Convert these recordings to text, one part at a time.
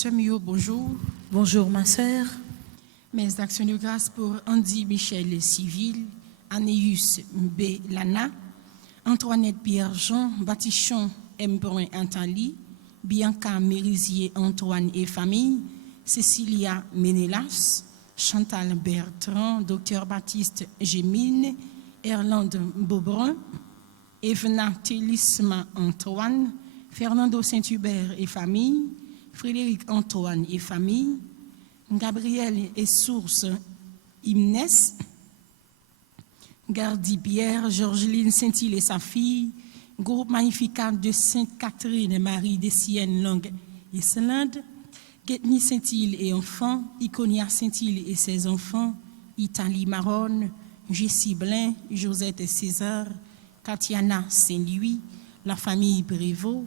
Sœur Mio, bonjour. Bonjour ma sœur. Mes actions de grâce pour Andy Michel Civil, Anéus B. Lana, Antoinette Pierre-Jean, Batichon M. Antali, Bianca Mérisier Antoine et famille, Cécilia Ménélas, Chantal Bertrand, Dr Baptiste Gémine, Erlande Beaubrun, Evna Télisma Antoine, Fernando Saint-Hubert et famille, Frédéric Antoine et famille, Gabriel et Source Imnes, Gardi Pierre, Georgeline Saint-Ile et sa fille, Groupe Magnificat de Sainte-Catherine et Marie des Siennes Longue Islande, Getni Saint-Ile et enfants, Iconia Saint-Ile et ses enfants, Italie Maronne, Jessie Blin, Josette et César, Katiana Saint-Louis, la famille Prévost,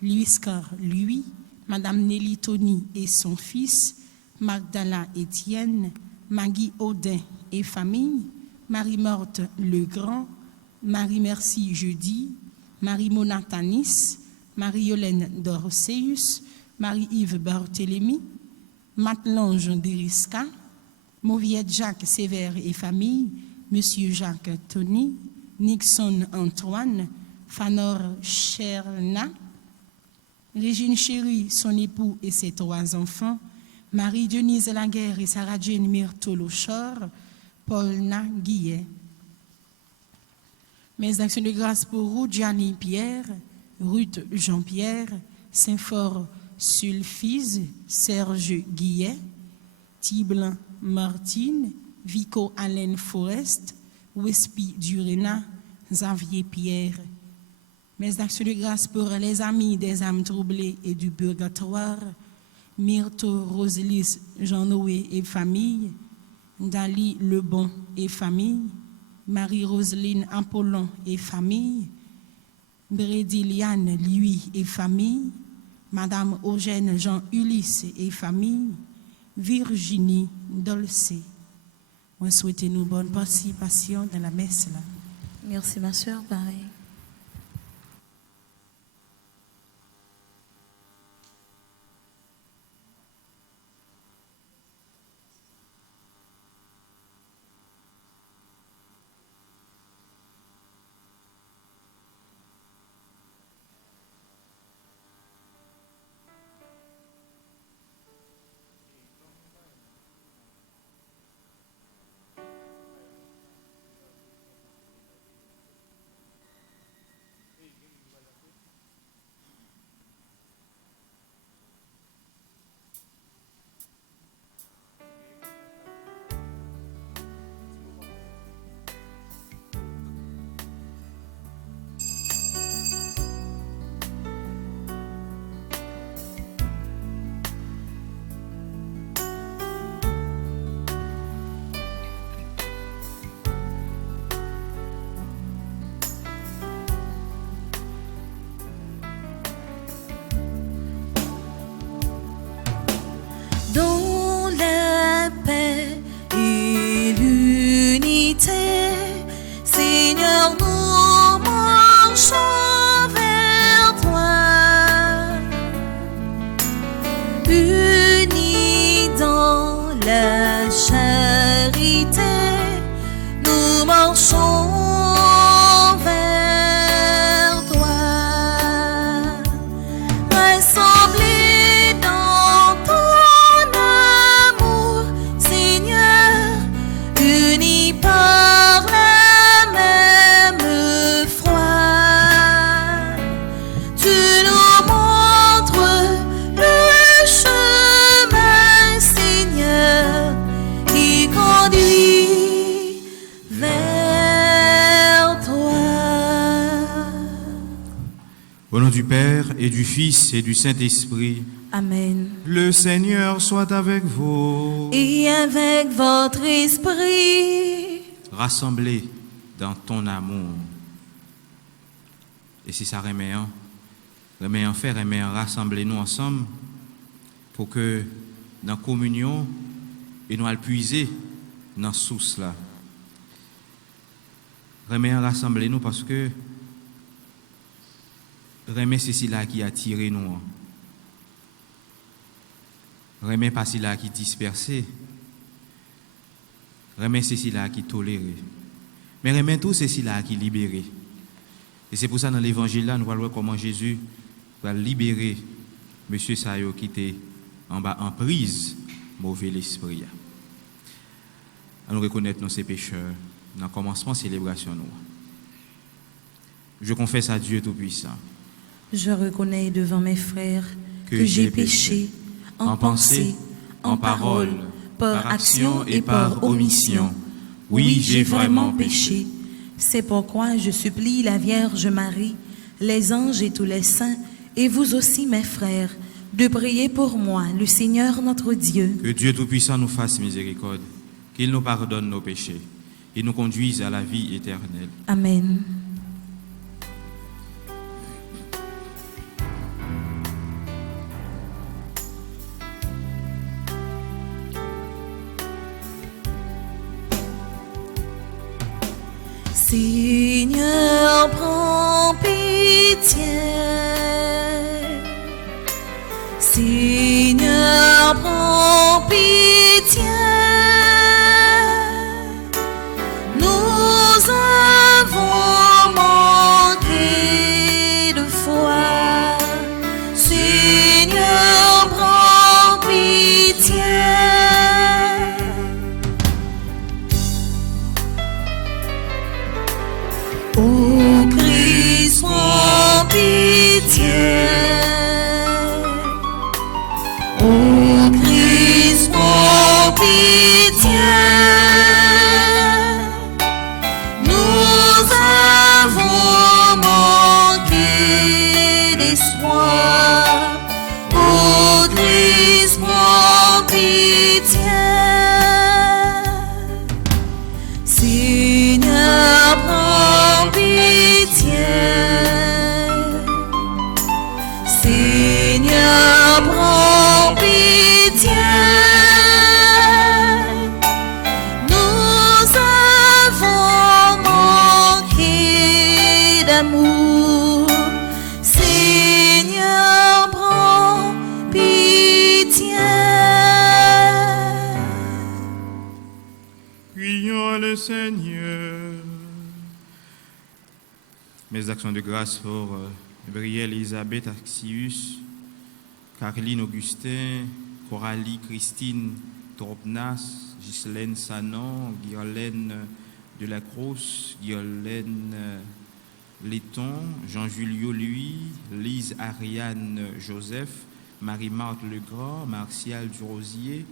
Louis-Car Louis, Madame Nelly Tony et son fils, Magdala Étienne, Maggie Audin et famille, Marie-Morte Legrand, Marie-Merci Jeudi, Marie-Mona Tanis, Marie-Yolène Dorceus, Marie-Yves Barthélémy, Matlange Deriska, Mauviette Jacques Sévère et famille, Monsieur Jacques Tony, Nixon Antoine, Fanor Cherna, Régine Chéri, son époux et ses 3 enfants, Marie-Denise Laguerre et Sarah-Jane Myrtolo-Chor, Paulna Guillet. Mes actions de grâce pour Ruth Gianni Pierre, Ruth Jean-Pierre, Saint-Fort Sulfise, Serge Guillet, Tiblan Martine, Vico Alain Forest, Wespi Durena, Xavier Pierre. Mes actions de grâce pour les amis des âmes troublées et du purgatoire, Myrto Roselis Jean-Noé et famille, Dali Lebon et famille, Marie-Roseline Apollon et famille, Brédiliane Louis et famille, Madame Eugène Jean-Ulysse et famille, Virginie Dolcé. Moi souhaitez-nous bonne participation dans la messe là. Merci ma sœur, pareil. Dans la paix et l'unité, Seigneur, nous marchons vers toi. Unis dans la charité, nous marchons vers toi. Rassemblés dans ton amour, Seigneur, unis par la même foi, tu nous montres le chemin, Seigneur, qui conduit vers toi. Au nom du Père et du Fils et du Saint-Esprit, Amen. le Seigneur soit avec vous. Et avec votre esprit, Rassemblés dans ton amour. Et si ça remet en fait, remet en rassemblez-nous ensemble pour que dans la communion, et nous allons puiser dans ce source là. Remet en rassemblez-nous parce que remet c'est là qui a tiré nous. Remets pas si là qui dispersé. Remets ceci là qui toléré. Mais remets tout ceci là qui libéré. Et c'est pour ça dans l'évangile là, nous allons voir comment Jésus va libérer monsieur Sayo qui était en bas en prise, mauvais l'esprit. À nous reconnaître nos pécheurs dans le commencement de la célébration. Je confesse à Dieu Tout-Puissant. Je reconnais devant mes frères que j'ai péché en pensée, en parole, par action et par omission. Oui, j'ai vraiment péché. C'est pourquoi je supplie la Vierge Marie, les anges et tous les saints, et vous aussi mes frères, de prier pour moi, le Seigneur notre Dieu. Que Dieu Tout-Puissant nous fasse miséricorde, qu'il nous pardonne nos péchés et nous conduise à la vie éternelle. Amen. Seigneur, prends pitié. Seigneur, prends pitié. Nous avons manqué de foi. Seigneur, prends pitié. Ô Christ, prends pitié. Ô Christ, prends pitié. Nous avons manqué d'espoir. Ô Christ, prends pitié. Seigneur, prends pitié. Seigneur, prends pitié. Nous avons manqué d'amour. Seigneur, prends pitié. Prions le Seigneur. Mes actions de grâce pour Gabriel, Elisabeth, Axius, Caroline, Augustin, Coralie, Christine, Tropnas, Ghislaine Sanon, Guirlaine de la Crosse, Guirlaine Letton, Jean-Julio Louis, Lise Ariane Joseph, Marie-Marthe Legrand, Martial Durosier,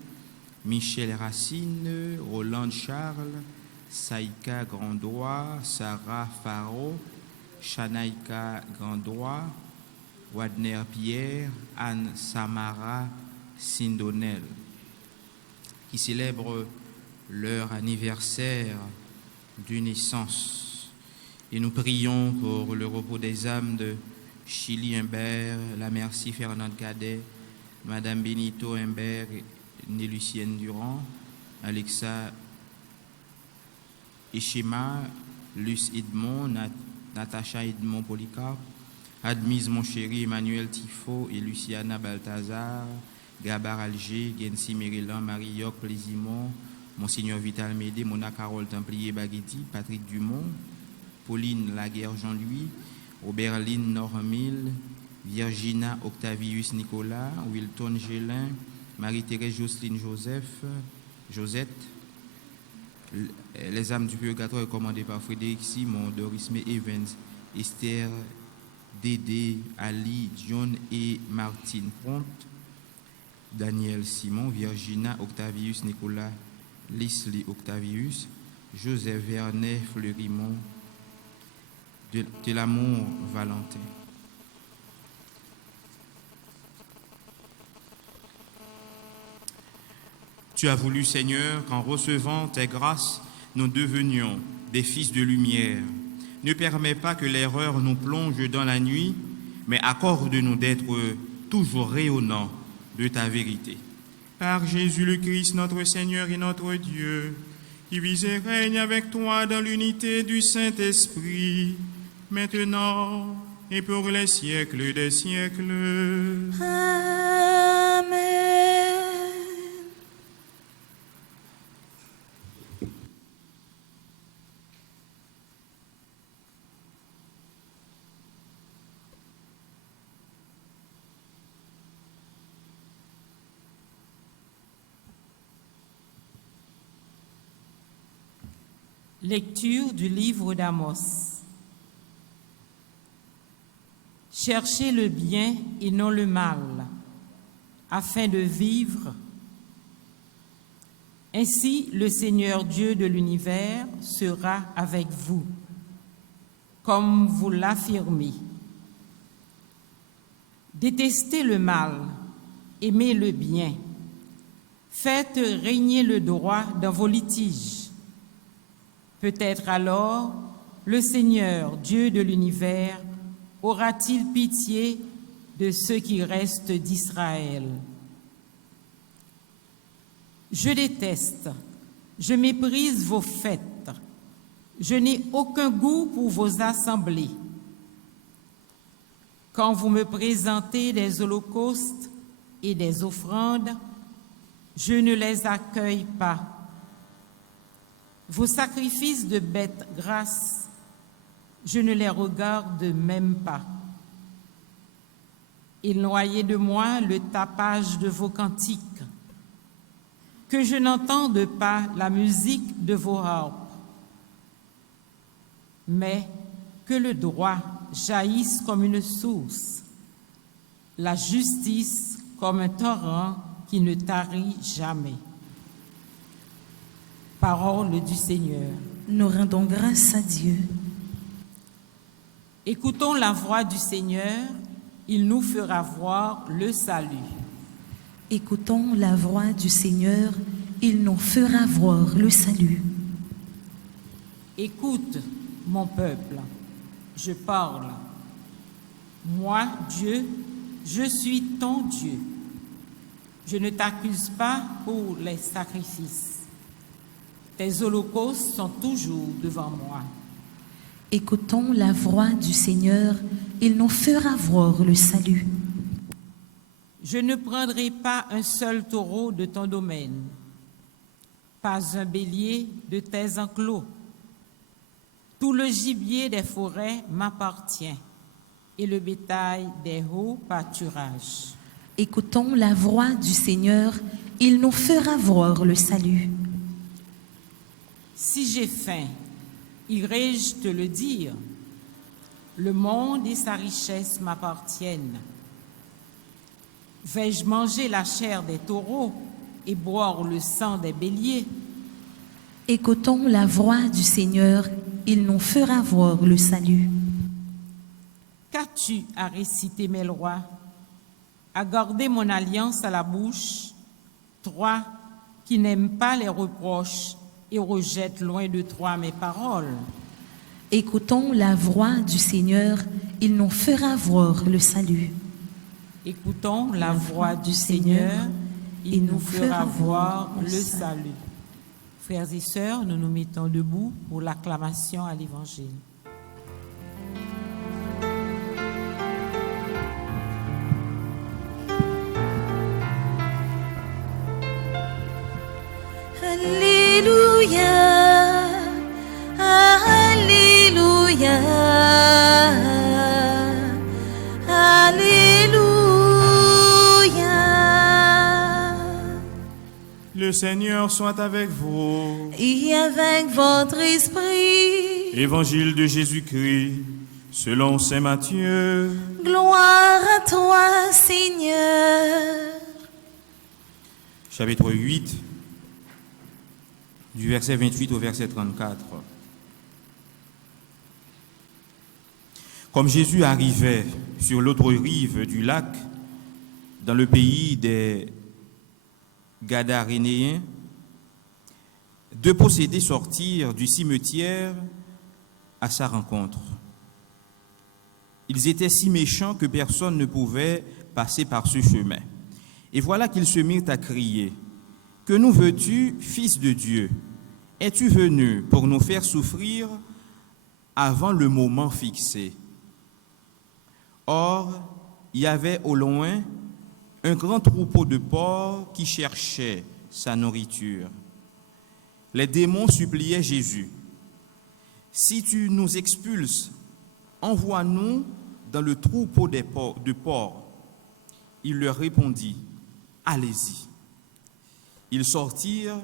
Michel Racine, Roland Charles, Saïka Grandois, Sarah Faro, Shanaïka Grandois, Wadner Pierre, Anne Samara Sindonel, qui célèbrent leur anniversaire de naissance. Et nous prions pour le repos des âmes de Chili Humbert, la Merci Fernande Cadet, Madame Benito Humbert, née Lucienne Durand, Alexa Echema, Luce Edmond, Natacha Edmond Polycarpe, Admise Monchéri, Emmanuel Tifo et Luciana Balthazar, Gabar Alger, Gensi Mérélan, Marie-Yoc Plaisimont, Monseigneur Vital Médé, Mona Carole Templier Baguetti, Patrick Dumont, Pauline Laguerre Jean-Louis, Auberline Normille, Virginia Octavius Nicolas, Wilton Gélin, Marie-Thérèse Jocelyne Josette, Les âmes du purgatoire commandées par Frédéric Simon, Doris May Evans, Esther, Dédé, Ali, John et Martine Ponte, Daniel Simon, Virginia Octavius Nicolas, Leslie Octavius, Joseph Vernet Fleurimont, de l'amour Valentin. Tu as voulu, Seigneur, qu'en recevant tes grâces, nous devenions des fils de lumière. Ne permets pas que l'erreur nous plonge dans la nuit, mais accorde-nous d'être toujours rayonnants de ta vérité. Par Jésus le Christ, notre Seigneur et notre Dieu, qui vis et règne avec toi dans l'unité du Saint-Esprit, maintenant et pour les siècles des siècles. Amen. Lecture du livre d'Amos. Cherchez le bien et non le mal, afin de vivre. Ainsi, le Seigneur Dieu de l'univers sera avec vous, comme vous l'affirmez. Détestez le mal, aimez le bien. Faites régner le droit dans vos litiges. Peut-être alors le Seigneur, Dieu de l'univers, aura-t-il pitié de ceux qui restent d'Israël. Je déteste, je méprise vos fêtes. Je n'ai aucun goût pour vos assemblées. Quand vous me présentez des holocaustes et des offrandes, je ne les accueille pas. Vos sacrifices de bêtes grasses, je ne les regarde même pas. Éloignez de moi le tapage de vos cantiques, que je n'entende pas la musique de vos harpes, mais que le droit jaillisse comme une source, la justice comme un torrent qui ne tarit jamais. Parole du Seigneur. Nous rendons grâce à Dieu. Écoutons la voix du Seigneur, il nous fera voir le salut. Écoutons la voix du Seigneur, il nous fera voir le salut. Écoute, mon peuple, je parle. Moi, Dieu, je suis ton Dieu. Je ne t'accuse pas pour les sacrifices. Tes holocaustes sont toujours devant moi. Écoutons la voix du Seigneur, il nous fera voir le salut. Je ne prendrai pas un seul taureau de ton domaine, pas un bélier de tes enclos. Tout le gibier des forêts m'appartient et le bétail des hauts pâturages. Écoutons la voix du Seigneur, il nous fera voir le salut. Si j'ai faim, irai-je te le dire? Le monde et sa richesse m'appartiennent. Vais-je manger la chair des taureaux et boire le sang des béliers? Écoutons la voix du Seigneur, il nous fera voir le salut. Qu'as-tu à réciter mes lois, à garder mon alliance à la bouche, toi qui n'aimes pas les reproches et rejettent loin de toi mes paroles? Écoutons la voix du Seigneur, il nous fera voir le salut. Écoutons la voix du Seigneur, il nous fera voir le salut. Frères et sœurs, nous nous mettons debout pour l'acclamation à l'Évangile. Alléluia, Alléluia, Alléluia. Le Seigneur soit avec vous. Et avec votre esprit. Évangile de Jésus-Christ, selon saint Matthieu. Gloire à toi, Seigneur. Chapitre 8, du verset 28 au verset 34. Comme Jésus arrivait sur l'autre rive du lac, dans le pays des Gadarénéens, deux possédés sortirent du cimetière à sa rencontre. Ils étaient si méchants que personne ne pouvait passer par ce chemin. Et voilà qu'ils se mirent à crier: « Que nous veux-tu, Fils de Dieu? Es-tu venu pour nous faire souffrir avant le moment fixé ?» Or, il y avait au loin un grand troupeau de porcs qui cherchait sa nourriture. Les démons suppliaient Jésus: « Si tu nous expulses, envoie-nous dans le troupeau de porcs. » Il leur répondit: « Allez-y. » Ils sortirent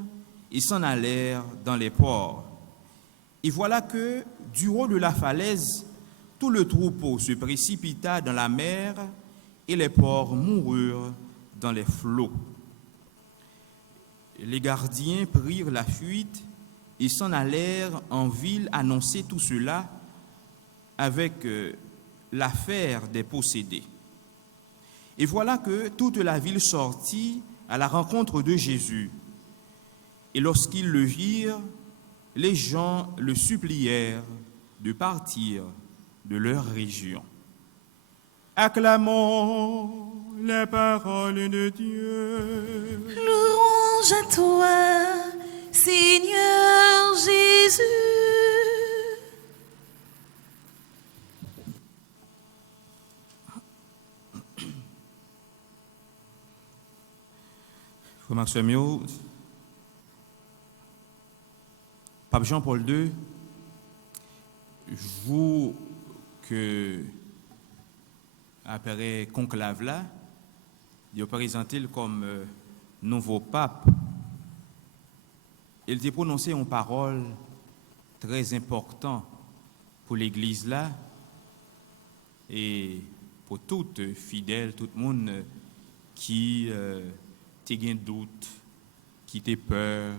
et s'en allèrent dans les porcs. Et voilà que, du haut de la falaise, tout le troupeau se précipita dans la mer et les porcs moururent dans les flots. Les gardiens prirent la fuite et s'en allèrent en ville annoncer tout cela avec l'affaire des possédés. Et voilà que toute la ville sortit à la rencontre de Jésus. Et lorsqu'ils le virent, les gens le supplièrent de partir de leur région. Acclamons la parole de Dieu. Louange à toi, Seigneur Jésus. Frère Maxime, Pape Jean-Paul II, vous que après conclave là, il a présenté comme nouveau pape. Il a prononcé une parole très importante pour l'Église là et pour tout fidèle, tout le monde qui a un doute, qui a peur.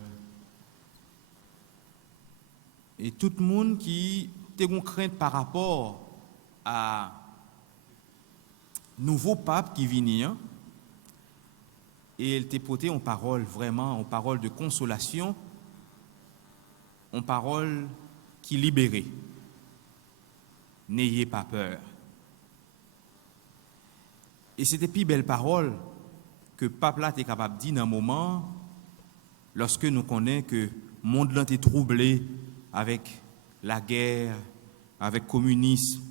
Et tout le monde qui a une crainte par rapport à nouveau pape qui vient, et il t'a porté une parole vraiment, une parole de consolation, une parole qui libère. N'ayez pas peur. Et c'était plus belle parole que le pape là était capable de dire dans un moment, lorsque nous connaissons que le monde là est troublé avec la guerre, avec le communisme,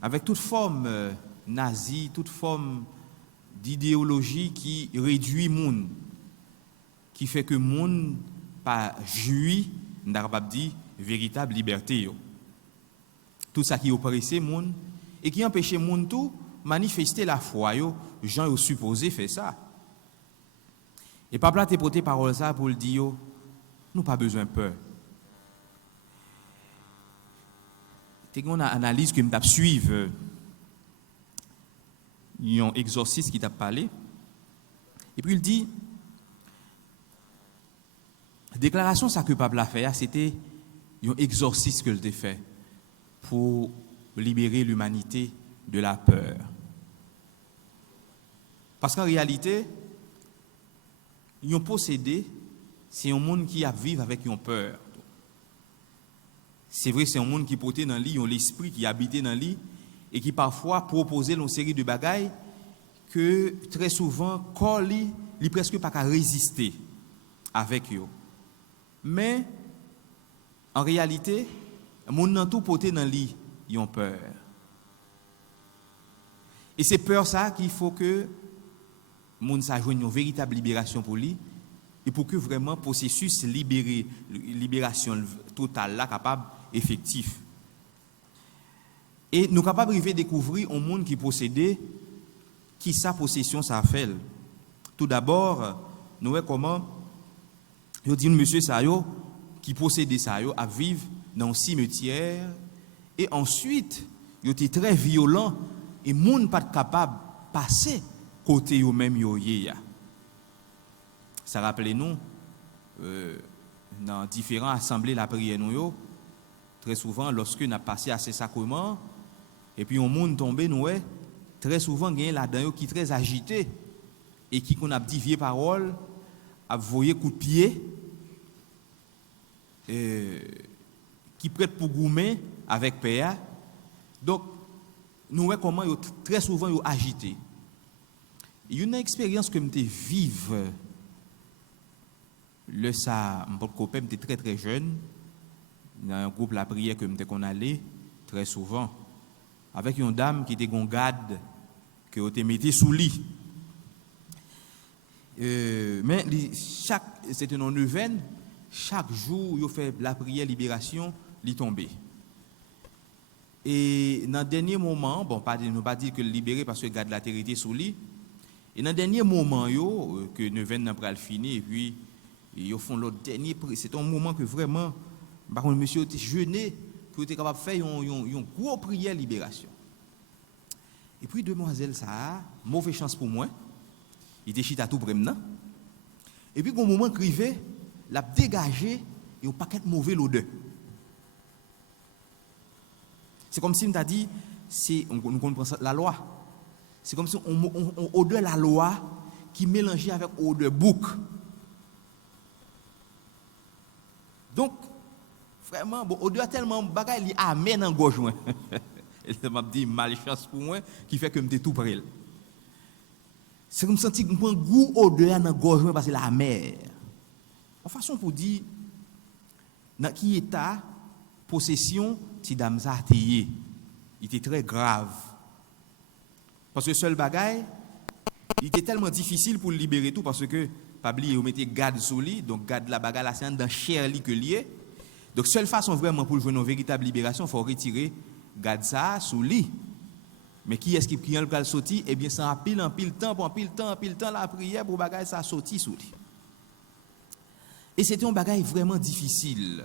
avec toute forme nazie, toute forme d'idéologie qui réduit le monde, qui fait que le monde pas jouit, dit, véritable liberté. Tout ça qui oppresse le monde et qui empêche le monde tout manifester la foi, gens supposés faire ça. Et Papa t'a porté parole ça pour le dire, nous pas besoin de peur. C'est une analyse que je suivre. Il y a un exorciste qui t'a parlé. Et puis il dit, la déclaration ça que Papa a fait, c'était un exorciste que il a fait pour libérer l'humanité de la peur. Parce qu'en réalité, un possédé, c'est un monde qui a vivre avec une peur. C'est vrai, c'est un monde qui portait dans lui, l'esprit qui habitait dans lui et qui parfois proposait une série de bagailles que très souvent, corps lui presque pas qu'à résister avec eux. Mais en réalité, le monde dans tout porté dans lui, ils ont peur. Et c'est peur ça qu'il faut que le monde s'ajoigne une véritable libération pour lui et pour que vraiment le processus libération totale là capable effectif. Et nous sommes capables de découvrir un monde qui possédait, qui sa possession ça fait. Tout d'abord, nous voyons comment il dit monsieur Sayo qui possédait Sayo à vivre dans un cimetière et ensuite il était très violent et le monde pas capable de passer côté yo même yo ya. Ça rappelle nous dans différentes assemblées la prière nous très souvent lorsque nous passé à ces sacrements et puis on monde tombé nous très souvent gagne là-dedans qui très agité et qui qu'on a dit vieille parole a voyer coup de pied qui prête pour goumer avec PA. Donc nous voyons comment yo très souvent yo agité. Il y a une expérience que je vive le ça mon copain était très très jeune dans un groupe la prière que qu'on allait très souvent avec une dame qui était gongade que on te mettait sous lit mais c'était une neuvaine chaque jour il fait la prière libération li tombé et dans le dernier moment bon nous pas dire que libéré parce que garde la terre était sous lit et dans le dernier moment que neuvaine n'a pas fini et puis ils font l'autre dernier c'est un moment que vraiment Par contre, monsieur était jeûné pour être capable de faire une grosse prière libération. Et puis, demoiselle, ça a mauvaise chance pour moi. Il était chita tout près de moi. Et puis, au moment crivé, l'a dégagé et un paquet de mauvais l'odeur. C'est comme si on t'a dit, on comprend la loi. C'est comme si on odeur la loi qui mélangeait avec odeur bouc. Donc, vraiment, bon, odeur tellement bagaille, il amène en gauche. Elle m'a dit malchance pour moi qui fait que je suis tout près. C'est comme si je me goût odeur dans gauche parce que la mer. En façon pour dire, dans qui état possession ti dame ça il était très grave. Parce que seul bagaille, il était tellement difficile pour le libérer tout parce que Pabli il mettait garde sur lui, donc garde la bagarre là c'est dans chair li que lié. Donc seule façon vraiment pour jouer une véritable libération, il faut retirer garde ça sous lui. Mais qui est-ce qui a le sorti? Eh bien, c'est en pile temps, la prière pour bagaille ça sorti sous lui. Et c'était un bagaille vraiment difficile.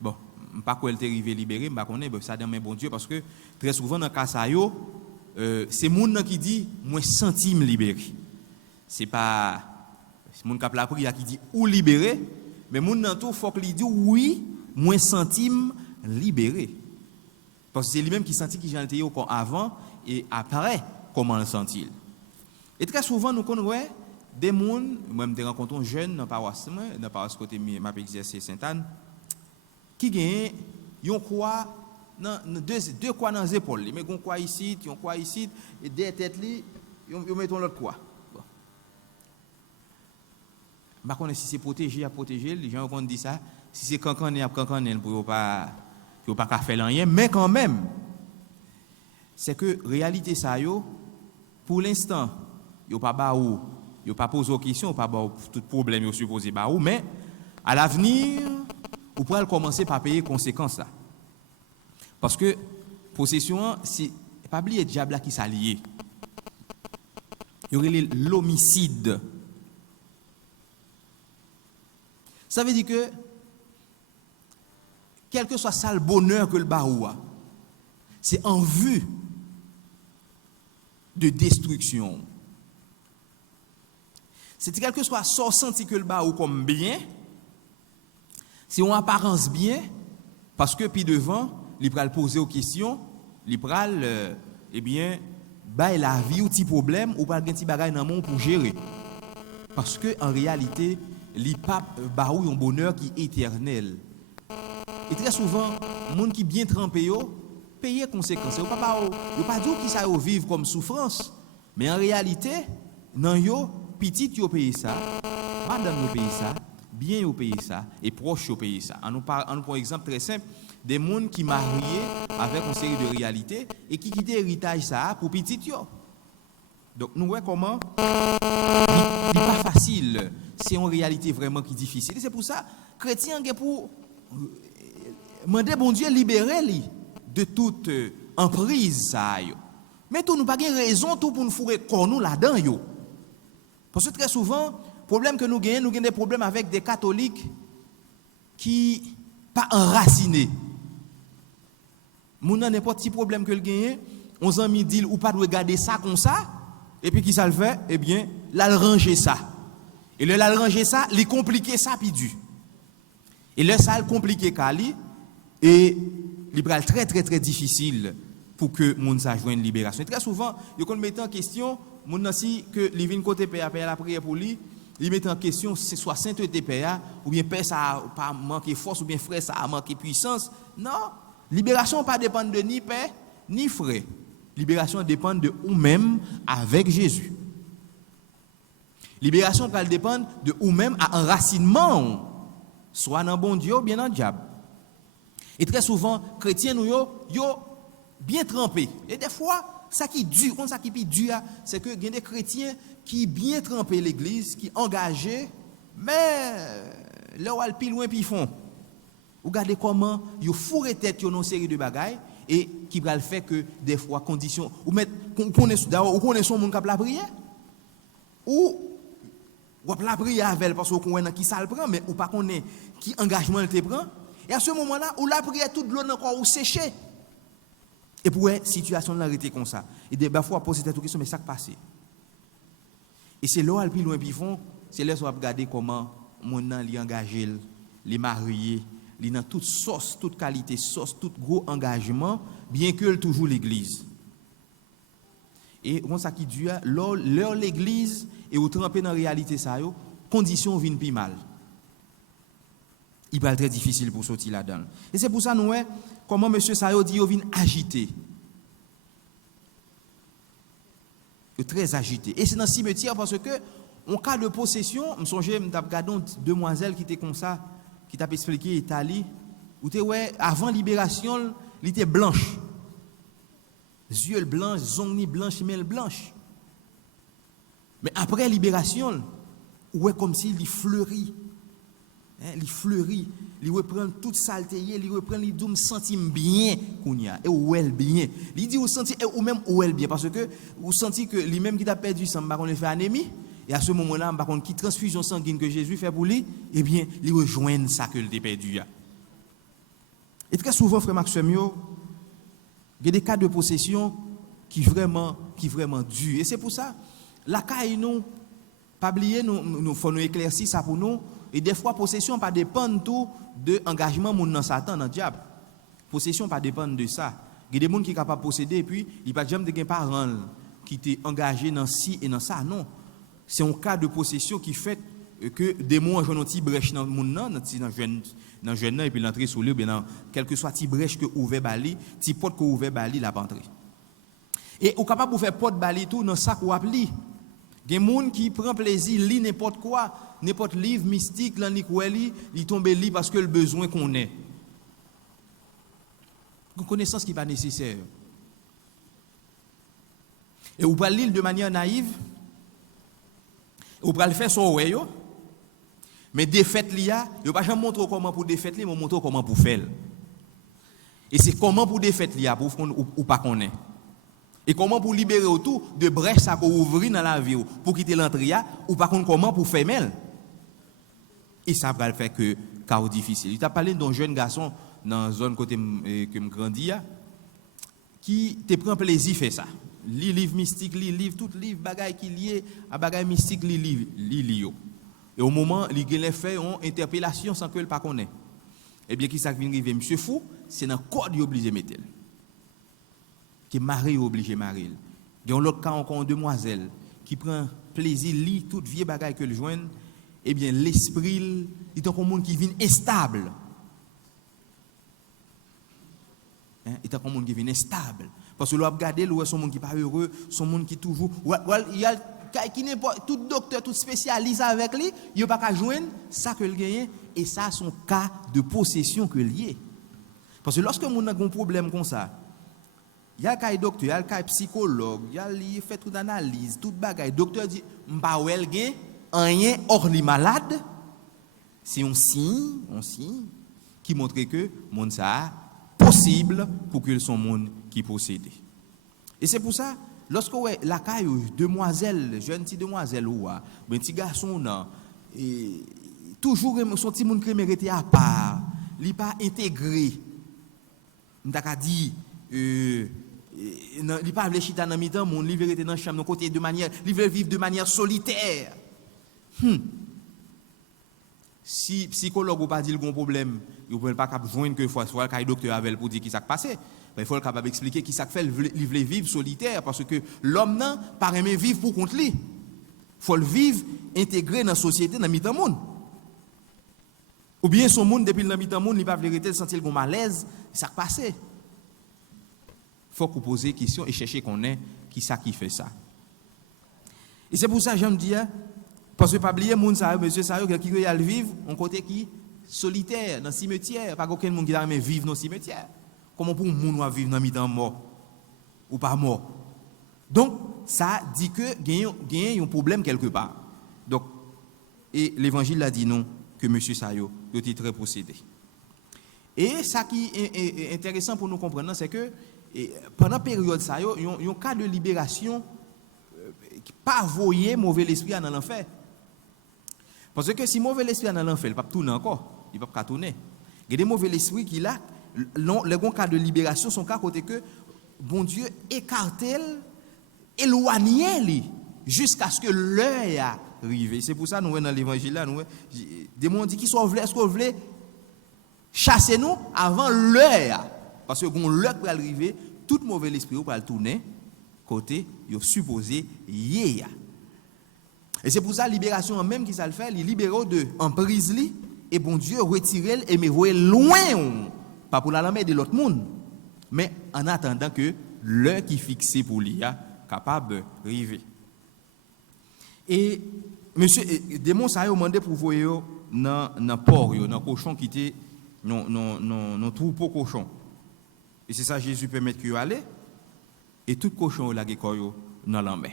Bon, je ne sais pas quoi elle t'est arrivé libéré, je ne sais pas ça dans bon Dieu, parce que très souvent dans le cas ça, c'est le monde qui dit moi senti me libéré. C'est pas le monde qui a la prière qui dit ou libéré, mais le monde tout faut qu'il dit oui, moi senti me libéré. Parce que c'est lui-même qui sentit qu'il j'en étais avant et après comment le sentit. Et très souvent nous connaissons des gens, moi je rencontre un jeune dans la paroisse côté m'a exercé Sainte-Anne qui gagne yon quoi deux quoi dans les épaules, mais gon quoi ici, yon quoi ici et des têtes li yon mettons l'autre quoi. Par contre si c'est protégé à protéger, les gens vont dire ça, si c'est cancaner à cancaner pour pas faire rien, mais quand même c'est que réalité ça yo pour l'instant yo pas ba ou yo pas poser question, pas ba tout problème yo supposé ba ou, mais à l'avenir vous pourrez commencer par payer conséquences là. Parce que possession c'est pas oublier diable qui s'allié. Il y aurait l'homicide. Ça veut dire que quel que soit ça le bonheur que le baoua, c'est en vue de destruction. C'est quel que soit ça senti que le baou comme bien, c'est en apparence bien, parce que puis devant, il va poser aux questions, il va eh bien, bah la vie ou petit problème ou pas un petit bagage dans le monde pour gérer. Parce que en réalité, il pas baou un bonheur qui est éternel. Et très souvent, les gens qui bien trempé payer conséquences. Ils ne pas dire qu'ils savent vivre comme souffrance, mais en réalité, non yo petit yo paye ça, madame yo paye ça, bien yo paye ça et proche yo paye ça. On nous prend un exemple très simple des gens qui mariés avec une série de réalités et qui quittent l'héritage ça pour petit yo. Donc nous voyons comment il n'est pas facile, c'est une réalité vraiment qui est difficile. Et c'est pour ça chrétien pour demander bon Dieu libérer lui de toute emprise ça yo. Mais tout nous pas gain raison tout pour nous fourrer comme nous là-dedans yo. Parce que très souvent problème que nous gagnons des problèmes avec des catholiques qui pas enracinés. Moun nan n'importe petit problème que le gagne, on amis dit ou pas de regarder ça comme ça et puis qui ça le fait eh bien là le ranger ça. Et le là le ranger ça, li compliquer ça puis du. Et le ça le compliquer kali et il est très très très difficile pour que moun sa joigne libération. Et très souvent, yo kon met en question moun nan si que li vinn côté père la prière pour lui, il met en question c'est soit sainteté père ou bien père ça pas manquer force ou bien frère ça a manqué puissance. Non, libération pas dépendre de ni père ni frère. Libération dépend de ou même avec Jésus. Libération va dépendre de ou même à enracinement soit dans bon Dieu ou bien dans le diable. Et très souvent chrétiens nous yo bien trempés. Et des fois ça qui dure, ça qui est dur, c'est que il y a des chrétiens qui bien trempés l'église, qui engagés, mais là où ils plus loin puis font. Vous regardez comment ils fourrent tête dans une série de bagailles et qui va le faire que des fois conditions ou mettre connaît son monde qui la prière ou Ou la prière avec elle parce qu'on connaît qui ça le prend, mais ou pas connaît qui engagement elle te prend. Et à ce moment-là, où la prière toute l'eau encore ou séché. Et pour la situation là arrêter comme ça. Et des fois poser cette question mais ça qui passe. Et c'est là plus loin puis font, c'est là qu'on va regarder comment mon nan li engagé, les mariés, li dans toute sauce, toute qualité sauce, tout gros engagement, bien que toujours l'église. Et on ça qui dit leur l'église et au tremper dans la réalité ça yo, conditions viennent plus mal. Il va être très difficile pour sortir là-dedans. Et c'est pour ça nous comment monsieur Sayo dit il vient agité. Il est très agité. Et c'est dans le cimetière parce que en cas de possession, me songe m't'a regardé une demoiselle qui était comme ça, qui t'a expliqué Italie où avant libération, elle était blanche. Yeux blancs, zongni blanche, mêle blanche. Mais après libération, ouais comme s'il fleurit. Il fleurit, il reprend toute saleté, il reprend les doux sentim bien kounya et ou elle bien. Il dit ou senti ou même ou elle bien parce que vous senti que lui même qui t'a perdu sang par contre fait anémie et à ce moment-là par contre qui transfusion sanguine que Jésus fait pour lui, eh bien, il rejoint ça que il a perdu. Et très souvent frère Maxime yo, il y a des cas de possession qui vraiment durs et c'est pour ça la caille nous pas oublier nous faut nous éclaircir ça pour nous. Et des fois, possession pas dépend tout de engagement moun dans Satan dans diable. Possession pas dépend de ça. Il y a des gens qui sont capables de posséder et puis il pas jamais de parents qui t'est engagé dans ci et dans ça non. C'est un cas de possession qui fait que des mots ont une petite brèche dans moun dans jeune et puis l'entrée sous lui bien quel que soit petite brèche que ouvert bali, petite porte que ouvert bali la pas entrer. Et ou capable de faire porte bali tout dans ça qu'on appelle. Il y a des gens qui prennent plaisir lit n'importe quoi. N'importe livre mystique, il tombe li parce que le besoin qu'on ait. Une connaissance qui n'est pas nécessaire. Et vous pouvez lire de manière naïve, vous pouvez le faire sur le mais défaite l'IA, vous ne pouvez pas montrer comment pour défaite l'IA, mais montrer comment pour faire. Et c'est comment pour défaite l'IA, pour ou pas qu'on ait. Et comment pour libérer autour de brèches ça pour ouvrir dans la vie, pour quitter l'entrée, ou pas comment pour faire mal. Et ça va le faire que chaos difficile. Il t'a parlé d'un jeune garçon dans la zone côté que me grandis qui te prend plaisir faire ça. Li livre mystique, li livre tout livre bagaille qui lié à bagaille mystique li livre. Et au moment il gagne fait une interpellation sans que il pas connaît. Eh bien qui ça vient arriver monsieur fou, c'est dans code obligé mettre. Qui mari obligé marier. Il y a l'autre cas encore une demoiselle qui prend plaisir lit toute vieille bagaille que le joigne. Eh bien, l'esprit, il est un monde qui vient instable. Il est un monde qui vient instable. Parce que l'on regarde, l'on son monde qui n'est pas heureux, son monde qui toujours. Il y a qui n'est pas tout docteur, tout spécialiste avec lui, il n'y a pas qu'à joindre ça que le gagne. Et ça, son cas de possession que lié. Parce que lorsque on a un problème comme ça, il y a un docteur, il y a un psychologue, il fait toute analyse, toute bagaille. Le docteur dit, m'pa wel gen rien hors les malades, c'est un signe qui montre que monde ça possible pour que son monde qui possède. Et c'est pour ça lorsque la caille demoiselle, jeune petite demoiselle ou ben petit garçon non et toujours son petit monde qui mérite à part, il pas intégré. M'ta dit il pas réfléchir dans mi-temps mon livre était dans chambre côté de manière il veut vivre de manière solitaire. Si psychologue ou pas dit le bon problème, il ne peut pas joindre que soit le docteur avec pour dire qui s'est passé. Il faut capable expliquer qui s'est fait vivre solitaire parce que l'homme n'a pas aimé vivre pour contre lui. Il faut le vivre intégré dans la société dans le monde. Ou bien son monde depuis le monde, il pas vérité sentir le malaise, ça passé. Il faut qu'on pose des questions et chercher qu'on est qui ça qui fait ça. Et c'est pour ça que j'aime dire parce que pas oublier monde ça monsieur ça qui veut y aller vivre en côté qui solitaire dans le cimetière, pas aucun monde qui a vivre dans le cimetière. Comment pour monde vivre dans mi-temps mort ou pas mort. Donc ça dit que gagne un problème quelque part. Donc et l'évangile l'a dit non que monsieur Sayo était très possédé. Et ça qui est intéressant pour nous comprendre c'est que pendant période Sayo il y a un cas de libération pas voyer mauvais esprit dans l'enfer. Parce que si mauvais esprit est dans l'enfer, il ne peut pas tourner encore. Il ne peut pas tourner. Il y a des mauvais esprits qui là, les bons cas de libération sont cas côté que bon Dieu écarte, éloigne jusqu'à ce que l'heure arrive. C'est pour ça que nous dans l'évangile là, nous démon dit qui sont voulez, est-ce qu'on voulait chasser nous avant l'heure, parce que quand l'heure pour arriver, tout mauvais esprit pour le tourner côté yo supposé yéya. Et c'est pour ça libération même qui ça le fait, il libère de emprise li et bon Dieu retire et me voyer loin, pas pour la lame de l'autre monde, mais en attendant que l'heure qui fixée pour lui capable d'arriver. Et monsieur démon ça a demandé pour voyer dans porc dans cochon qui était non troupeau cochon. Et c'est ça Jésus permet que aller et tout cochon la gekoyo dans la main.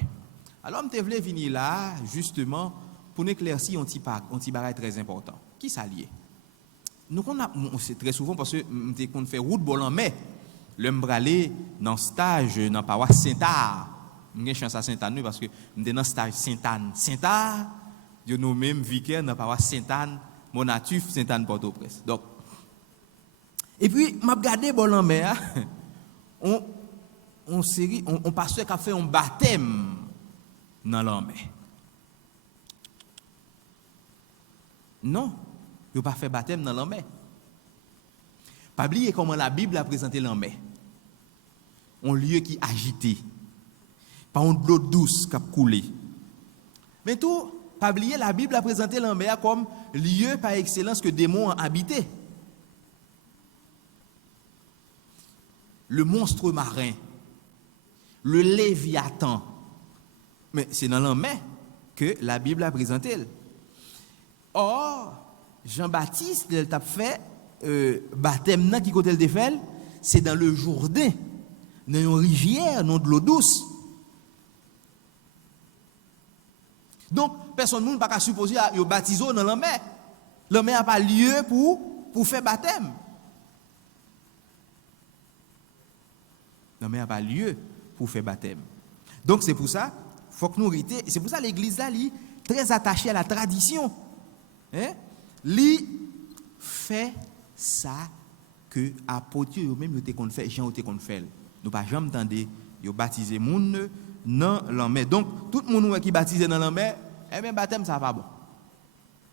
Alors je voulais venir là justement pour nous éclaircir un petit bagage très important. Qui ça lié? Nous c'est très souvent parce que on fait route bol en mai. Le m'bralé dans stage dans paroisse Saint-Anne. J'ai chance à Saint-Anne parce que m'étais dans stage Saint-Anne. Saint-Anne, Dieu nous même vicaire dans paroisse Saint-Anne, Monatif Saint-Anne Port-au-Prince. Donc et puis m'a regardé bol en mai on pasteur qui a fait un baptême dans l'homme. Non, il n'a pas fait baptême dans l'homme. Pas oublier comment la Bible a présenté l'homme. Un lieu qui agité, pas une eau douce qui a coulé. Mais tout, pas oublier la Bible a présenté l'homme comme lieu par excellence que démons ont habité. Le monstre marin, le Léviathan. Mais c'est dans l'homme que la Bible a présenté. Or, Jean-Baptiste, il a fait baptême qui côté le défait, c'est dans le Jourdain, dans une rivière, non de l'eau douce. Donc, personne ne peut pas supposer qu'il baptise dans l'homme. L'homme n'a pas lieu pour faire baptême. L'homme n'a pas lieu pour faire baptême. Donc, c'est pour ça, faut que nous rester. C'est pour ça que l'Église là, est très attachée à la tradition. Li fait ça que apôtres eux-mêmes yo te kon fait, Jean te kon fait. Nous pas jamais entendre yo baptiser moun dans l'eau. Donc tout monde qui baptisé dans l'eau, même baptême ça pas bon.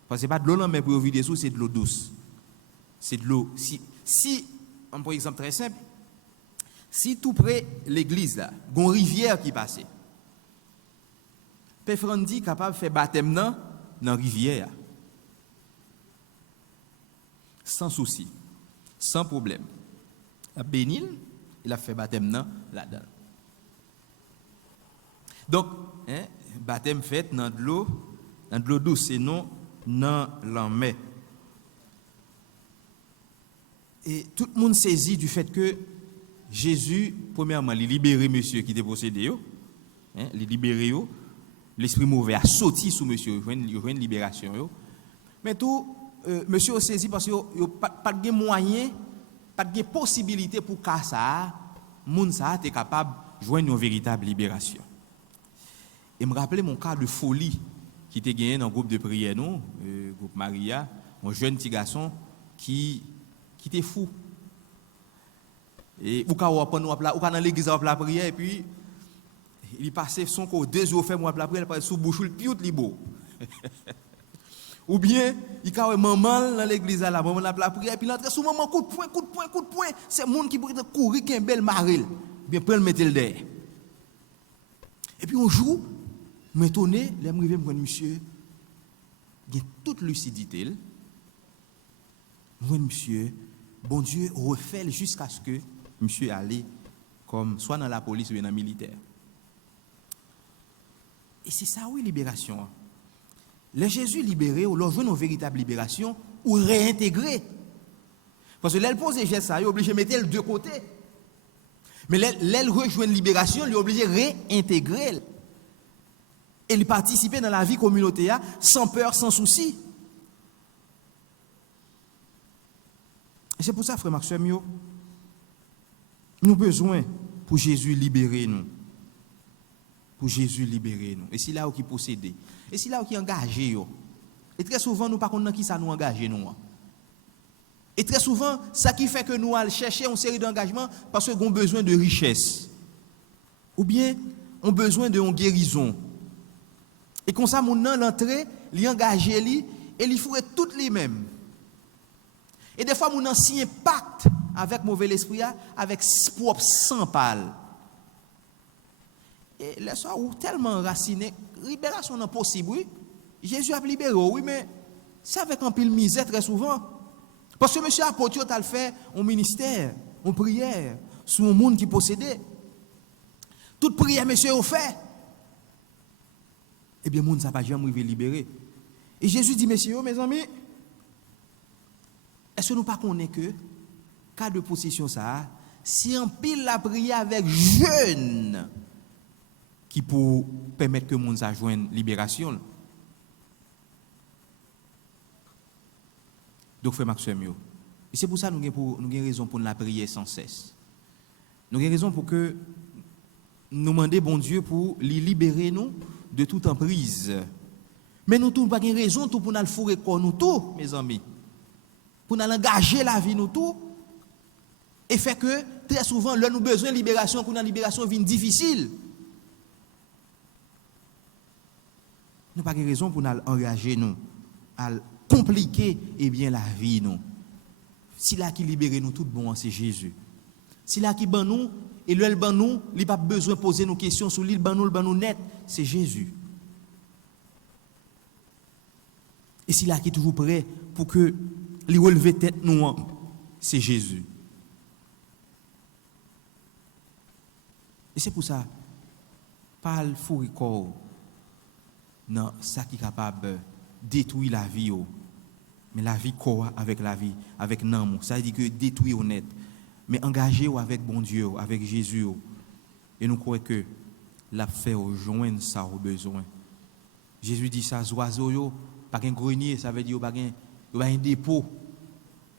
Parce que c'est pas de l'eau en mer pour vider sous, c'est de l'eau douce. C'est de l'eau si on prend un exemple très simple. Si tout près l'église là, gon rivière qui passe. Père Frandi capable de faire baptême dans rivière. Sans souci, sans problème. La bénil, il a fait baptême là-dedans. Donc, baptême fait dans de l'eau douce et non dans la mer. Et tout le monde saisit du fait que Jésus, premièrement, il libéré monsieur qui était possédé, il libéré, l'esprit mauvais a sauté sous monsieur, il y a une libération. Mais tout, monsieur a saisi parce qu'il n'y a pas de moyen, pas de possibilité pour que ça, moun ça est capable de joindre une véritable libération. Et me rappeler mon cas de folie qui était gagné dans le groupe de prière, groupe Maria, un jeune petit garçon qui était fou. Et ou dans l'église à la prière et puis il passait son corps 2 jours fait moi la prière, il passait sous bouche le piot libo. Ou bien il ka maman dans l'église à la maman la prière et puis l'entrée sous maman coup de poing, c'est monde qui pourrait courir qu'un bel maril, bien prendre mettre le derrière. Et puis un jour m'étonné, les m'rivé me monsieur il a toute lucidité. Moi monsieur, bon Dieu refait jusqu'à ce que monsieur allait comme soit dans la police ou dans le militaire. Et c'est ça oui libération. Les Jésus libéré ou leur joindre une véritable libération ou réintégrer. Parce que l'elle pose des gestes ça, il est obligé de mettre le deux côtés. Mais l'elle rejoint une libération, il est obligé de réintégrer. Et il participer dans la vie communautaire sans peur, sans souci. Et c'est pour ça, frère Maxime, nous avons besoin pour Jésus libérer nous. Pour Jésus libérer nous. Et c'est là où il possède. Et c'est là où il engage. Et très souvent, nous ne savons pas qui ça nous engage. Nous. Et très souvent, ça qui fait que nous allons chercher une série d'engagements parce qu'on a besoin de richesse. Ou bien, on a besoin de guérison. Et comme ça, mon nom l'entrée, l'y engager, et il ferait toutes les mêmes. Et des fois, mon ancien pacte avec mauvais esprit, avec propre sang pâle. Et les soirs où tellement enraciné, libération n'est possible, oui. Jésus a libéré, oui, mais c'est avec un pile misère très souvent. Parce que monsieur apôtre, tu as fait un ministère, une prière, sur un monde qui possédait. Toute prière, monsieur, au fait. Eh bien, le monde ne va pas jamais libérer. Et Jésus dit, messieurs, mes amis, est-ce que nous ne connaissons pas que, cas de possession, ça, si on pile la prière avec jeûne, qui pour permettre que le monde joigne libération. Donc, frère Maxime, et c'est pour ça que nous avons raison pour la prière sans cesse. Nous avons raison pour que nous demandions bon Dieu pour les libérer nous de toute emprise. Mais nous n'avons pas raison pour nous fourrer quoi nous tout, mes amis. Pour nous engager la vie nous tout. Et fait que très souvent, là nous avons besoin de libération, pour la libération vient difficile. Nous n'avons pas raison pour nous engager nous, à compliquer bien la vie nous. Si là qui libère nous tout bon, c'est Jésus. Si là qui ban nous et le ban nous, il n'a pas besoin de poser nos questions sur l'île ban nous net, c'est Jésus. Et si là qui est toujours prêt pour que lui relever tête nous, c'est Jésus. Et c'est pour ça, pas le fou corps, non, ça qui est capable de détruire la vie, mais la vie corps avec la vie, avec l'amour. Ça veut dire que détruire honnête, mais engager avec bon Dieu, avec Jésus. Et nous croyons que la fait au joindre ça au besoin. Jésus dit ça, oiseaux, pas un grenier, ça veut dire pas un dépôt,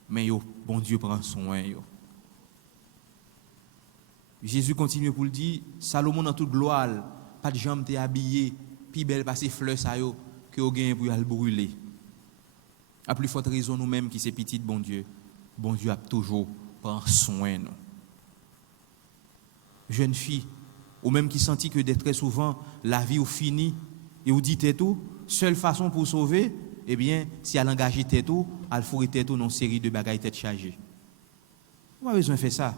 mais bon Dieu prend soin. Jésus continue pour le dire, Salomon dans toute gloire, pas de jambe t'es habillé, puis belle passer fleurs ça yo que au gain pour le brûler. À plus forte raison nous-mêmes qui c'est petit bon Dieu a toujours prend soin nous. Jeune fille, ou même qui sentit que très souvent la vie ou fini et ou dit tout, seule façon pour sauver, eh bien, si elle engage tout, elle fourre tout dans une série de bagailles tête chargée. On n'a pas besoin de faire ça.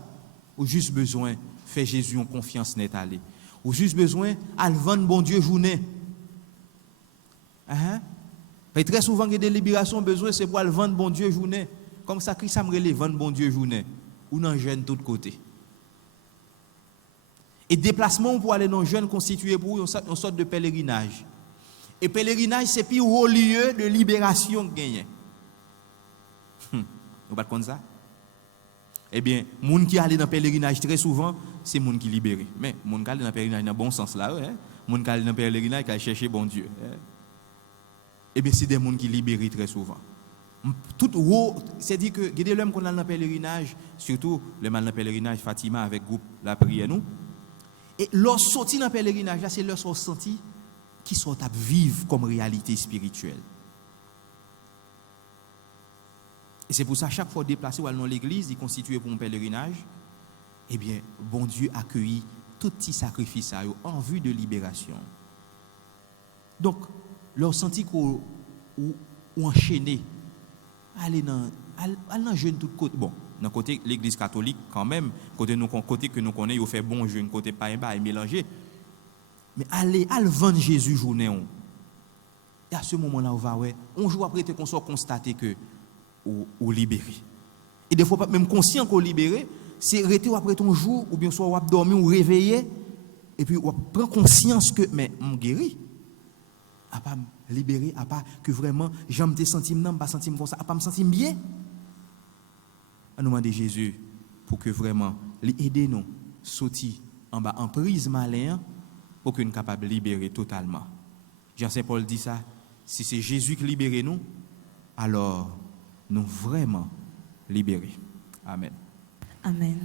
Ou juste besoin de faire Jésus en confiance net aller. Ou juste besoin de vendre bon Dieu journée. Mais très souvent, il y a des libérations, besoin, c'est pour aller vendre bon Dieu journée. Comme ça, Christ a me vendre bon Dieu journée. Ou dans jeune de tous côtés. Et déplacement pour aller dans jeune constitué pour une sorte de pèlerinage. Et pèlerinage, c'est plus haut lieu de libération gagné. Vous pas comme ça? Eh bien, les gens qui allent dans le pèlerinage très souvent, c'est les gens qui libèrent. Mais les gens qui allent dans le pèlerinage dans le bon sens là, les gens qui allent dans le pèlerinage qui chercher bon Dieu. Eh bien, c'est des gens qui libèrent très souvent. Tout haut, c'est-à-dire que, il y a des gens qui allent dans le pèlerinage, surtout le mal dans le pèlerinage, Fatima avec le groupe La Prière, nous. Et leur sortie dans le pèlerinage, là, c'est leur sortie qui sont à vivre comme réalité spirituelle. Et c'est pour ça, chaque fois déplacé dans l'église, il constitué pour un pèlerinage, eh bien, bon Dieu accueillit tout petit sacrifice en vue de libération. Donc, leur senti qu'on enchaîné, aller dans jeûne tout côté. Bon, dans côté l'église catholique quand même, côté que nous connaissons, il fait bon jeûne, côté pas et mélanger. Mais aller vendre Jésus journée. Et à ce moment-là, on va un jour après qu'on soit constaté que ou libéré. Et des fois pas même conscient qu'on libéré, c'est rester après ton jour ou bien soit on dormir ou réveiller et puis on prend conscience que mais on guéri. À pas libéré, à pas que vraiment j'aime te sentir non pas sentir comme ça, à pas me sentir bien. On nous demande Jésus pour que vraiment aider nous sortir en bas en prise malin pour que nous capable de libérer totalement. Jean-Saint Paul dit ça, si c'est Jésus qui libère nous, alors nous vraiment libérés. Amen. Amen.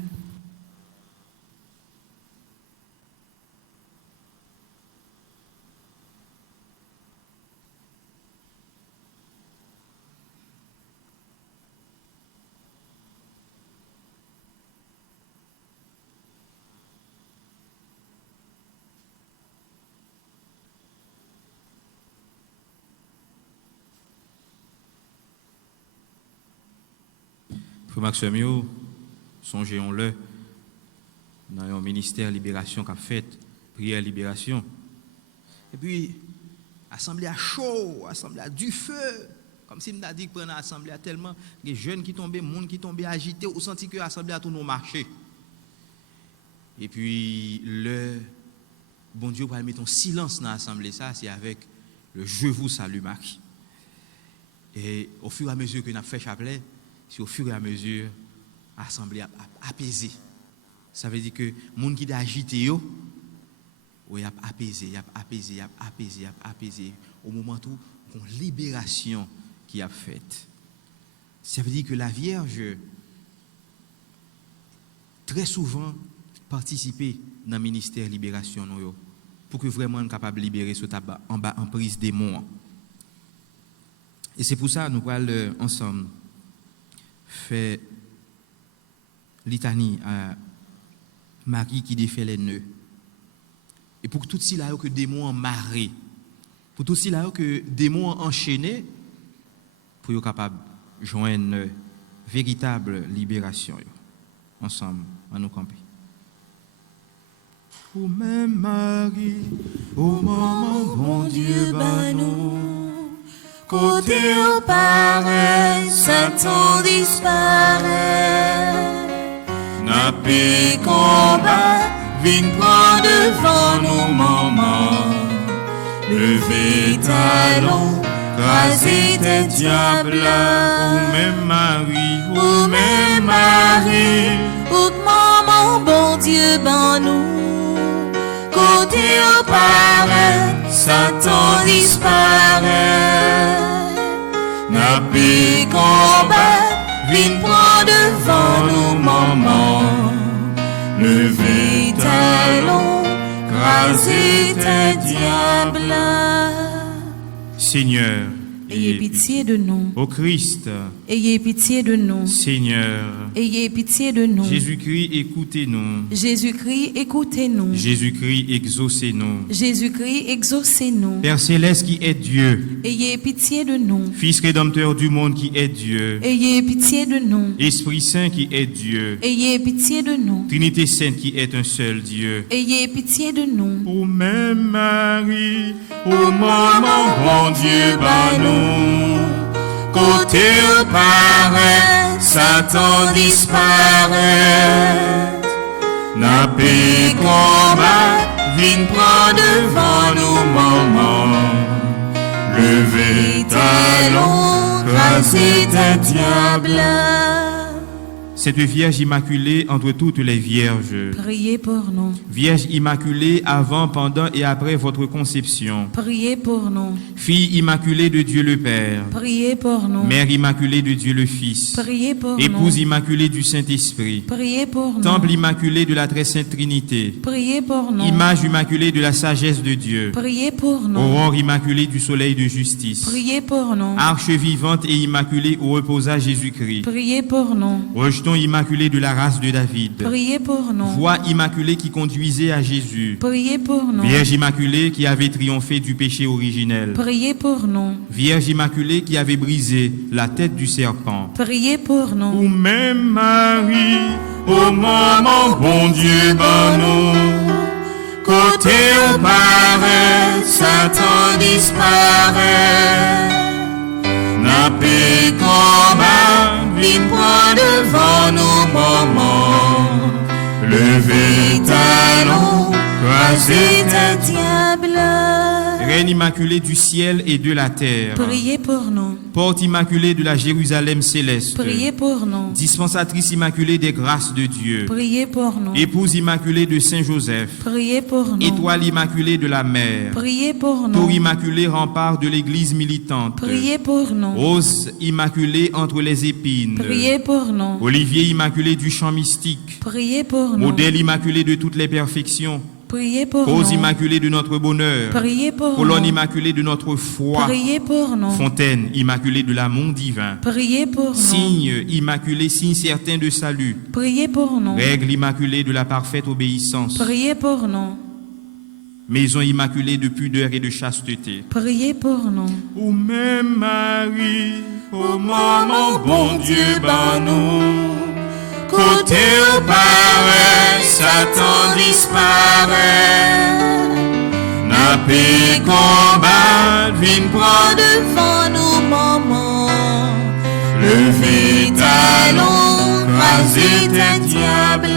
Frère Maxime, songez-le dans un ministère libération qu'a fait, prière libération. Et puis, assemblée à chaud, assemblée à du feu. Comme si m'a dit que pendant l'assemblée à tellement des jeunes qui tombaient, monde qui tombaient agités, ou senti que l'assemblée a tout nous marché. Et puis le bon Dieu va mettre un silence dans l'assemblée, ça c'est avec le je vous salue Marie. Et au fur et à mesure que nous avons fait chapelet, c'est au fur et à mesure l'assemblée a apaisé. Ça veut dire que les gens qui sont agités, il a apaisé, il a apaisé, il a apaisé, il a apaisé. Au moment où une libération qui a faite. Ça veut dire que la Vierge, très souvent, participer dans le ministère de libération pour que vraiment nous capable de libérer ce tabac en bas en prise démon. Et c'est pour ça que nous allons ensemble faire litanie à Marie qui défait les nœuds. Et pour tout cela que démon marré, pour tout cela que démon enchaîné, pour être capable de joindre une véritable libération. Ensemble, à nous camper. Ô même Marie, ô maman, bon Dieu, nous, côté au pareil, Satan disparaît. n'a pas combat, viens prendre devant nous, maman. Levez talons, crasez tes diables, ô même Marie, ô même Marie. Ô maman, bon Dieu, nous, côté au pareil, Satan disparaît. N'a pas combat, viens prendre devant nous, maman. Levez talons, crasez tes diables. Seigneur, Ayez pitié de nous. Ô Christ, Ayez pitié de nous. Seigneur, Ayez pitié de nous. Jésus-Christ, écoutez-nous. Jésus-Christ, écoutez-nous. Jésus-Christ, exaucez-nous. Jésus-Christ, exaucez-nous. Père céleste qui est Dieu, Ayez pitié de nous. Fils rédempteur du monde qui est Dieu, Ayez pitié de nous. Esprit Saint qui est Dieu, Ayez pitié de nous. Trinité Sainte qui est un seul Dieu. Ayez pitié de nous. Ô même Marie, ô maman, bon Dieu, nous. Côté au pareil, Satan disparaît. N'a pas combat, viens prendre devant nous, maman. Levez talons, crasez tes diables. Cette Vierge immaculée entre toutes les vierges, Priez pour nous. Vierge immaculée avant, pendant et après votre conception, Priez pour nous. Fille immaculée de Dieu le Père, Priez pour nous. Mère immaculée de Dieu le Fils, Priez pour Épouse nous. immaculée du Saint-Esprit, Priez pour nous. Temple immaculé de la très sainte Trinité, Priez pour nous. Image immaculée de la sagesse de Dieu, Priez pour nous. Aurore immaculée du soleil de justice, Priez pour nous. Arche vivante et immaculée où reposa Jésus-Christ, Priez pour nous. Rejeton immaculé de la race de David, Priez pour nous. Voix immaculée qui conduisait à Jésus, Priez pour nous. Vierge immaculée qui avait triomphé du péché originel, Priez pour nous. Vierge immaculée qui avait brisé la tête du serpent. Priez pour Ou nous. même Marie, ô maman, bon Dieu, nous. Côté au pareil, Satan disparaît. N'a pas combat, viens prendre devant nous, maman. Levez talons, crasez tes Diable. Reine immaculée du ciel et de la terre, Priez pour nous. Porte immaculée de la Jérusalem céleste, Priez pour nous. Dispensatrice immaculée des grâces de Dieu, Priez pour nous. Épouse immaculée de Saint Joseph, Priez pour nous. Étoile immaculée de la mer, Priez pour Tour nous. immaculé rempart de l'église militante, Priez pour nous. Rose immaculée entre les épines, Priez pour nous. Olivier immaculé du chant mystique, Priez pour nous. Modèle immaculé de toutes les perfections, Priez pour Cause nous. immaculée de notre bonheur, Priez pour Colonne nous. immaculée de notre foi, Priez pour nous. Fontaine immaculée de l'amour divin, Priez pour nous. Signe immaculé, signe certain de salut, Priez pour nous. Règle immaculée de la parfaite obéissance, Priez pour nous. Maison immaculée de pudeur et de chasteté. Priez pour nous. Ou même Marie, Ô maman, bon Dieu, ban nous. Côté au paraît, Satan disparaît. N'a pas combat, vine prendre devant nous, maman. Levez talons, Rasez ta diable.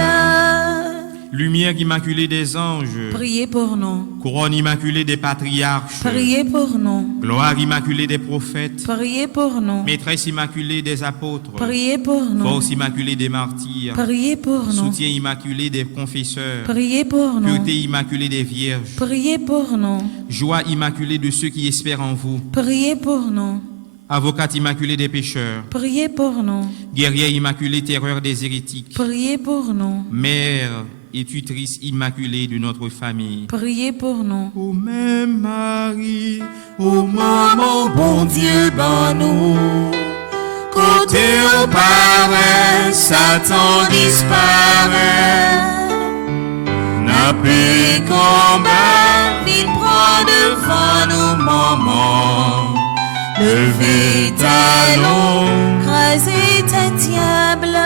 Lumière immaculée des anges, Priez pour nous. couronne immaculée des patriarches, Priez pour nous. gloire immaculée des prophètes, Priez pour nous. maîtresse immaculée des apôtres, Priez pour nous. force immaculée des martyrs, Priez pour nous. soutien immaculé des confesseurs, Priez pour nous. pureté immaculée des vierges, Priez pour nous. joie immaculée de ceux qui espèrent en vous, Priez pour nous. avocate immaculée des pécheurs, Priez pour nous. guerrière immaculée, terreur des hérétiques, Priez pour nous. mère et tutrice immaculée de notre famille. Priez pour nous. Ô même Marie, ô maman, bon Dieu, ban nous. Côté au paraît, Satan disparaît. N'a pas combat, vite prends devant nous, maman. Levez talons, Rasez ta diable.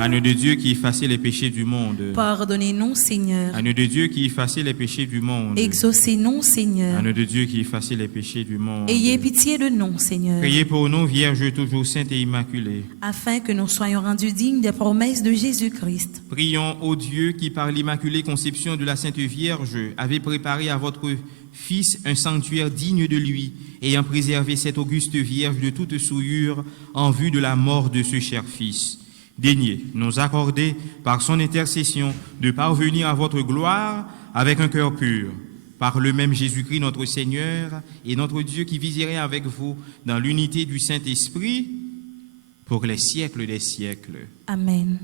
Agneau de Dieu qui effaçait les péchés du monde. Pardonnez-nous, Seigneur. Agneau de Dieu qui effaçait les péchés du monde. Exaucez-nous, Seigneur. Agneau de Dieu qui effaçait les péchés du monde. Ayez pitié de nous, Seigneur, Priez pour nous, Vierge toujours sainte et immaculée. afin que nous soyons rendus dignes des promesses de Jésus-Christ. Prions au Dieu qui, par l'immaculée conception de la Sainte Vierge, avait préparé à votre Fils un sanctuaire digne de lui, ayant préservé cette auguste Vierge de toute souillure en vue de la mort de ce cher Fils. Daignez nous accorder, par son intercession, de parvenir à votre gloire avec un cœur pur. Par le même Jésus-Christ, notre Seigneur, et notre Dieu qui viserait avec vous dans l'unité du Saint-Esprit pour les siècles des siècles. Amen.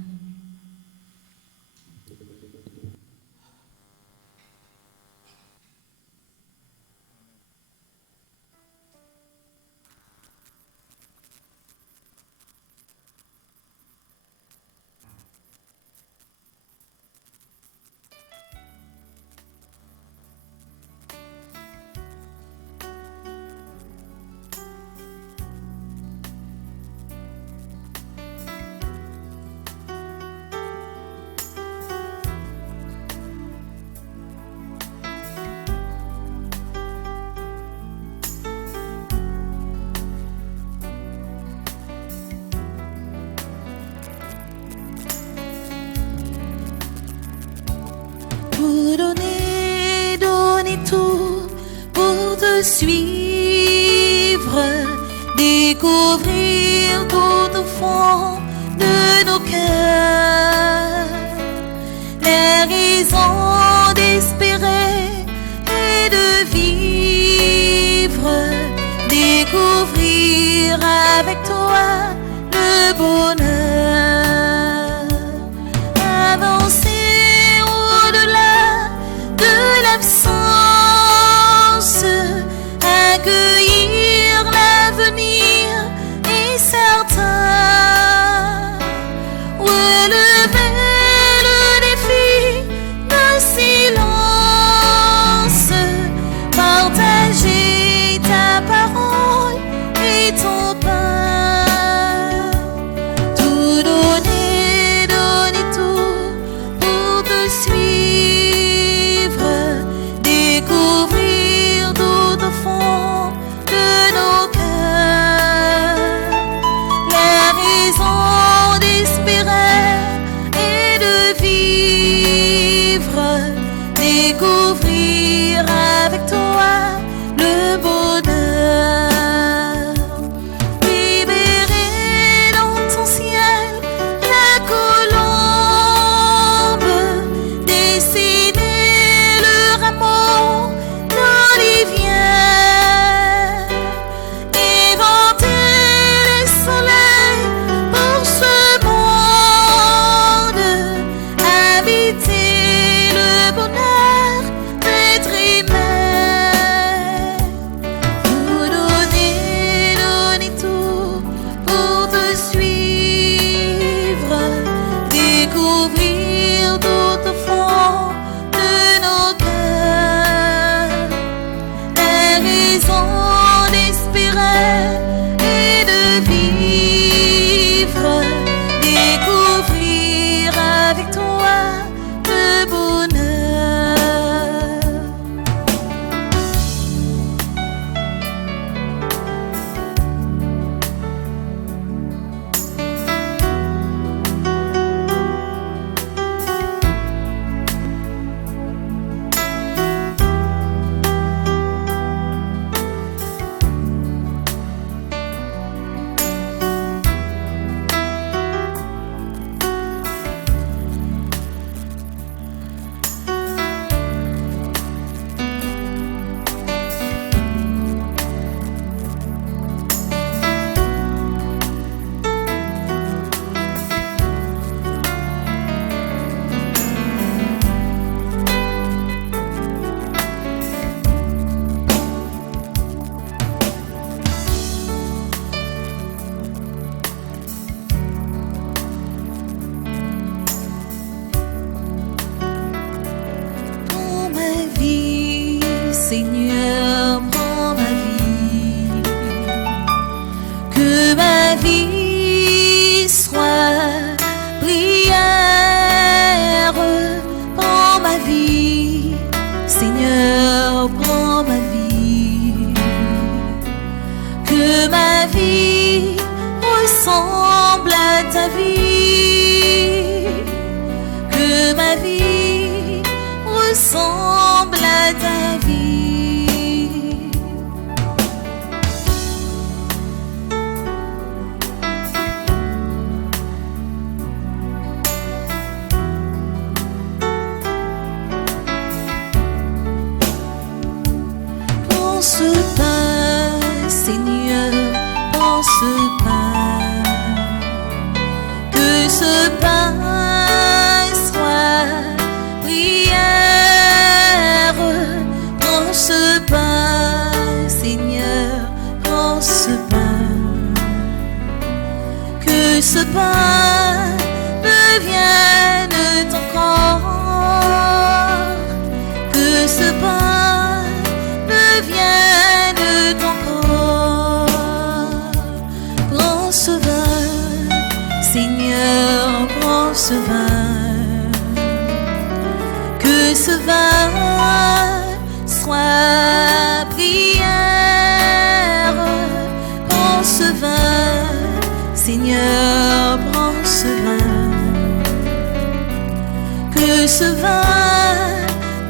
Pour donner tout, pour te suivre, découvrir tout au fond de nos cœurs, les raisons d'espérer et de vivre, découvrir avec toi le bonheur, avancer de l'absence, accueillir l'avenir et certain. Oui, à ta vie, que ma vie ressemble à ta vie. Prends ce pain, Seigneur, prends ce pain, que ce pain soit prière. Prends ce pain, Seigneur, prends ce pain, que ce pain devienne ton corps, que ce pain devienne ton corps. Prends ce vin, Seigneur, prends ce vin, que ce vin soit prière. Prends ce vin, Seigneur, prends ce vin, que ce vin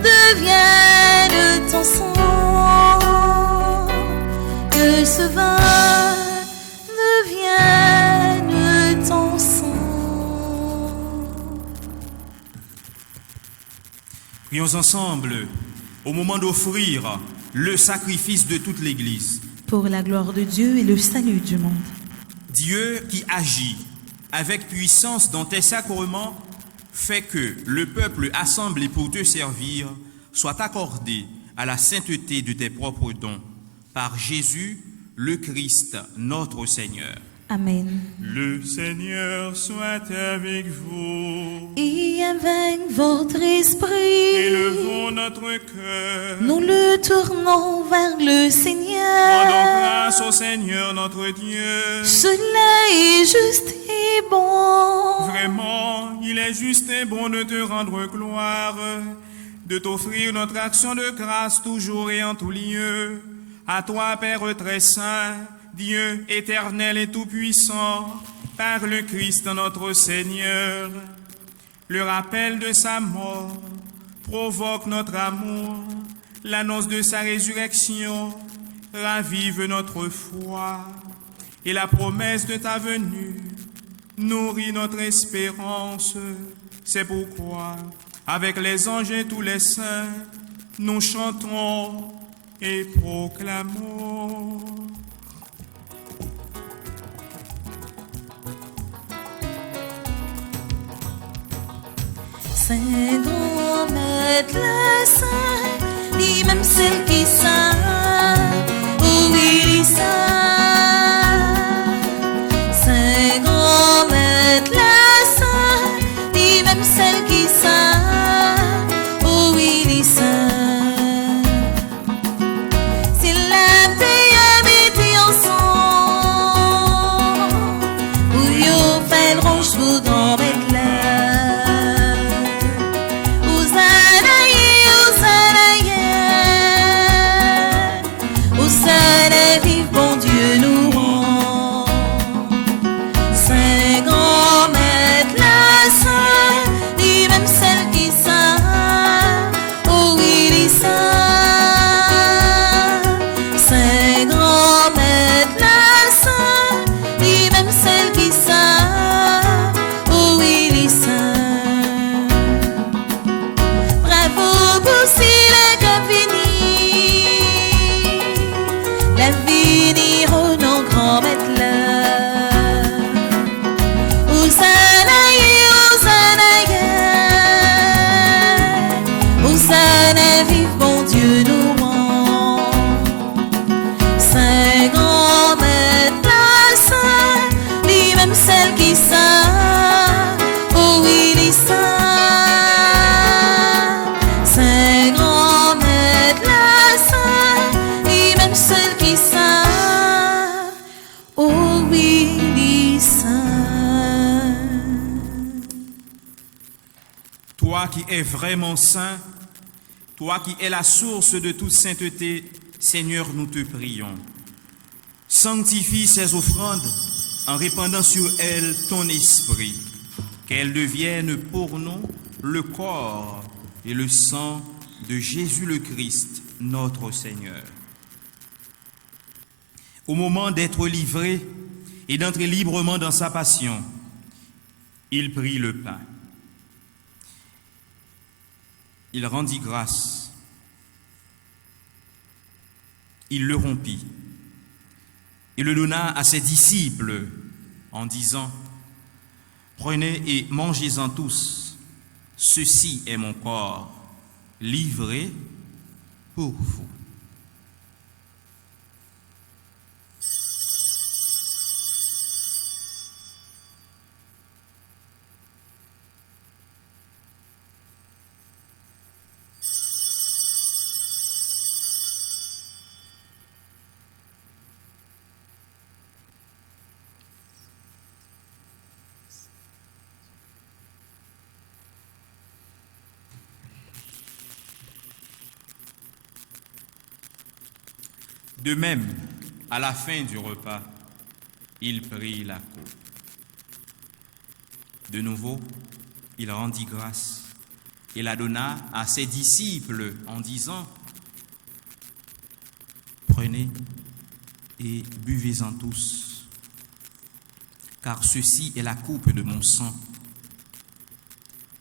devienne ton sang, que ce vin devienne ton sang. Prions ensemble au moment d'offrir le sacrifice de toute l'Église. Pour la gloire de Dieu et le salut du monde. Dieu qui agit avec puissance dans tes sacrements fait que le peuple assemblé pour te servir soit accordé à la sainteté de tes propres dons. Par Jésus, le Christ, notre Seigneur. Amen. Le Seigneur soit avec vous. Et avec votre esprit, Élevons notre cœur. nous le tournons vers le Rendons Seigneur. grâce au Seigneur notre Dieu. Cela est juste et bon. Vraiment, il est juste et bon de te rendre gloire, de t'offrir notre action de grâce toujours et en tout lieu. À toi, Père très saint, Dieu éternel et tout-puissant, par le Christ notre Seigneur. Le rappel de sa mort provoque notre amour, l'annonce de sa résurrection ravive notre foi, et la promesse de ta venue nourrit notre espérance. C'est pourquoi, avec les anges et tous les saints, nous chantons et proclamons. Saint grand maître, le saint, ni même celle qui saint, oui, il est saint. Saint grand maître, le saint, ni même celle qui saint, oui, il est saint. C'est la paix habitée ensemble, où yo fait le rouge pour grand maître là. Toi qui es vraiment saint, toi qui es la source de toute sainteté, Seigneur, nous te prions. Sanctifie ces offrandes en répandant sur elle ton esprit, qu'elle devienne pour nous le corps et le sang de Jésus le Christ, notre Seigneur. Au moment d'être livré et d'entrer librement dans sa passion, il prit le pain. Il rendit grâce. Il le rompit. Il le donna à ses disciples en disant: Prenez et mangez-en tous. Ceci est mon corps, livré pour vous. De même, à la fin du repas, il prit la coupe. De nouveau, il rendit grâce et la donna à ses disciples en disant: Prenez et buvez-en tous, car ceci est la coupe de mon sang,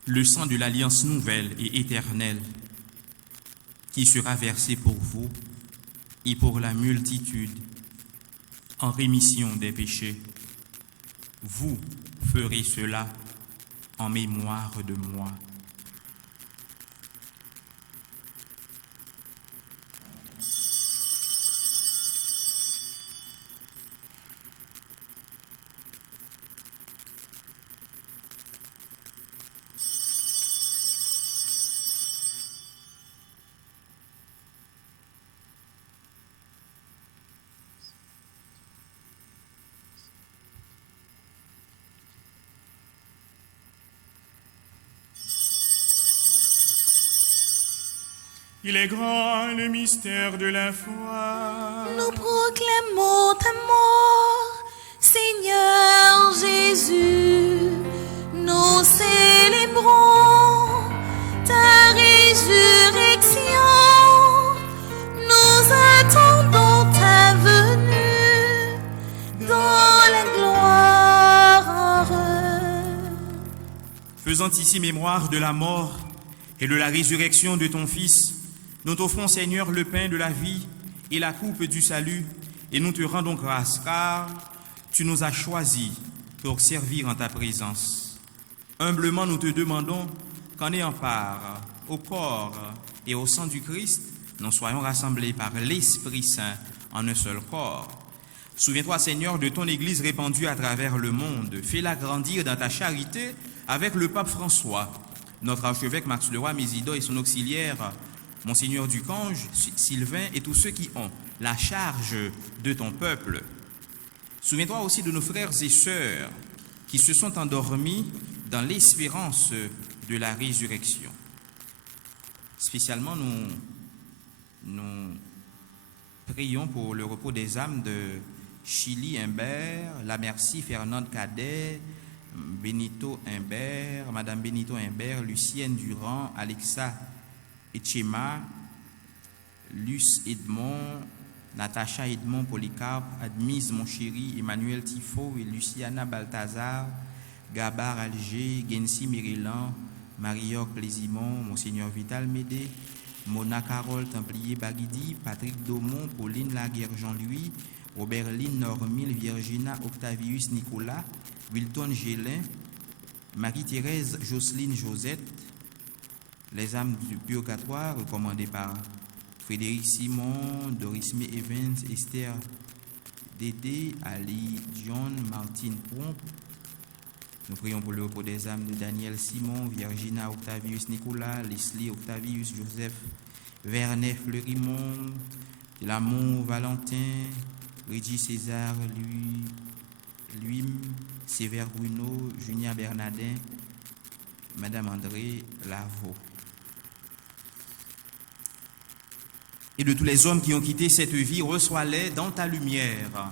le sang de l'alliance nouvelle et éternelle, qui sera versé pour vous et pour la multitude, en rémission des péchés. Vous ferez cela en mémoire de moi. Il est grand le mystère de la foi. Nous proclamons ta mort, Seigneur Jésus. Nous célébrons ta résurrection. Nous attendons ta venue dans la gloire. Faisant ici mémoire de la mort et de la résurrection de ton Fils, nous t'offrons, Seigneur, le pain de la vie et la coupe du salut, et nous te rendons grâce, car tu nous as choisis pour servir en ta présence. Humblement, nous te demandons qu'en ayant part au corps et au sang du Christ, nous soyons rassemblés par l'Esprit Saint en un seul corps. Souviens-toi, Seigneur, de ton Église répandue à travers le monde. Fais-la grandir dans ta charité avec le pape François, notre archevêque Max Leroy Mésidor et son auxiliaire, Monseigneur Ducange, Sylvain et tous ceux qui ont la charge de ton peuple. Souviens-toi aussi de nos frères et sœurs qui se sont endormis dans l'espérance de la résurrection. Spécialement, nous prions pour le repos des âmes de Chili Imbert, La Merci Fernande Cadet, Benito Imbert, Madame Benito Imbert, Lucienne Durand, Alexa Etchema, Luce Edmond, Natacha Edmond Polycarpe, Admise Monchéri, Emmanuel Tifo et Luciana Balthazar, Gabar Alger, Gensi Mérilan, Marie-York Lésimon, Monseigneur Vital Médé, Mona Carole Templier Baguidi, Patrick Daumont, Pauline Laguerre Jean-Louis, Roberline Normile, Virginia Octavius Nicolas, Wilton Gélin, Marie-Thérèse Jocelyne Josette, les âmes du purgatoire recommandées par Frédéric Simon, Doris May Evans, Esther Dédé, Ali John, Martine Pomp. Nous prions pour le repos des âmes de Daniel Simon, Virginia Octavius Nicolas, Leslie Octavius Joseph, Vernet Fleurimont, Lamont Valentin, Régis César, Louis Sévère Bruno, Julien Bernardin, Madame André Lavaux. Et de tous les hommes qui ont quitté cette vie, reçois-les dans ta lumière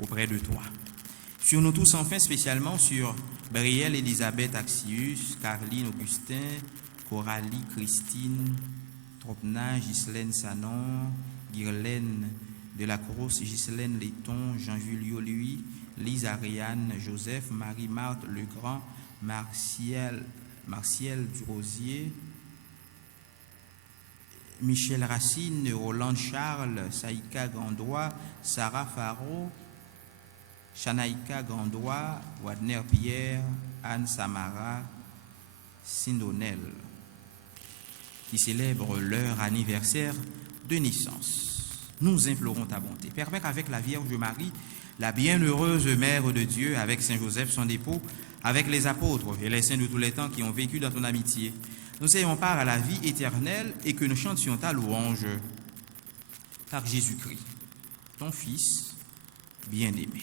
auprès de toi. Sur nous tous, enfin, spécialement sur Brielle, Elisabeth, Axius, Caroline, Augustin, Coralie, Christine, Tropna, Ghislaine Sanon, Guirlaine de la Crosse, Ghislaine Letton, Jean-Julio Louis, Lise Ariane, Joseph, Marie-Marthe Legrand, Martial Durosier, Michel Racine, Roland Charles, Saïka Gandois, Sarah Faro, Chanaïka Gandois, Wadner Pierre, Anne Samara, Sindonel, qui célèbrent leur anniversaire de naissance. Nous implorons ta bonté. Permets qu'avec la Vierge Marie, la bienheureuse Mère de Dieu, avec Saint Joseph, son époux, avec les apôtres et les saints de tous les temps qui ont vécu dans ton amitié, nous ayons part à la vie éternelle et que nous chantions ta louange par Jésus-Christ, ton Fils bien-aimé.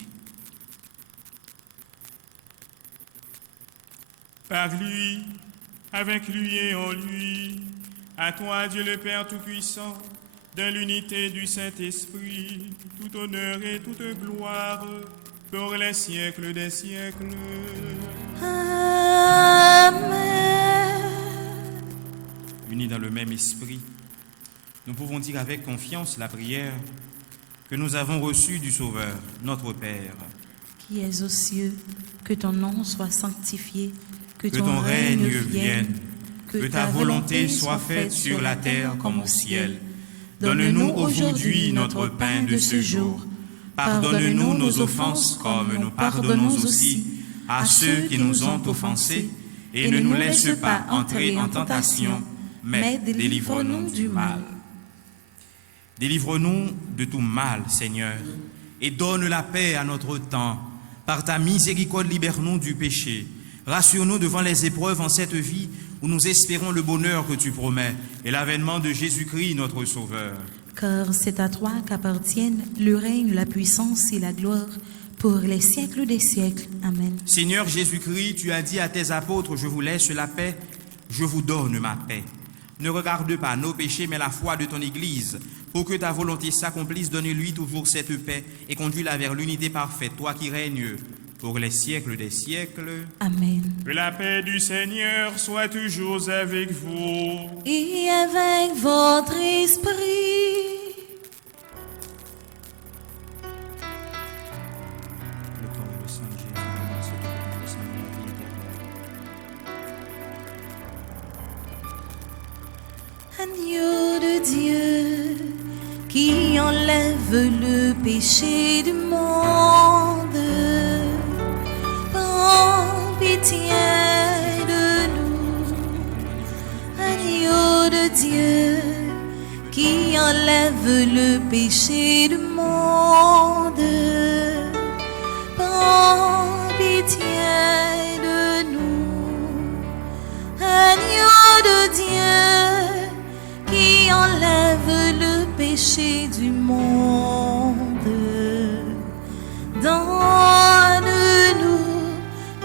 Par lui, avec lui et en lui, à toi, Dieu le Père Tout-Puissant, dans l'unité du Saint-Esprit, tout honneur et toute gloire, pour les siècles des siècles. Amen. Unis dans le même esprit, nous pouvons dire avec confiance la prière que nous avons reçue du Sauveur, notre Père. Qui es aux cieux, que ton nom soit sanctifié, Que ton règne vienne, que ta volonté soit faite sur la terre comme au ciel. Donne-nous aujourd'hui notre pain de ce jour. Pardonne-nous nos offenses comme nous pardonnons aussi à ceux qui nous ont offensés. Et ne nous laisse pas entrer en tentation, mais délivre-nous du mal. Délivre-nous de tout mal, Seigneur, et donne la paix à notre temps. Par ta miséricorde, libère-nous du péché. Rassure-nous devant les épreuves en cette vie où nous espérons le bonheur que tu promets et l'avènement de Jésus-Christ, notre Sauveur. Car c'est à toi qu'appartiennent le règne, la puissance et la gloire pour les siècles des siècles. Amen. Seigneur Jésus-Christ, tu as dit à tes apôtres, je vous laisse la paix, je vous donne ma paix. Ne regarde pas nos péchés, mais la foi de ton Église. Pour que ta volonté s'accomplisse, donne-lui toujours cette paix et conduis-la vers l'unité parfaite, toi qui règnes pour les siècles des siècles. Amen. Que la paix du Seigneur soit toujours avec vous. Et avec votre esprit. Le corps et le sang de Jésus, c'est le sang de la vie éternelle. Agneau de Dieu, qui enlève le péché du monde, prends pitié de nous. Agneau de Dieu, qui enlève le péché du monde, prends pitié de nous. Agneau de Dieu, qui enlève le péché du monde, donne-nous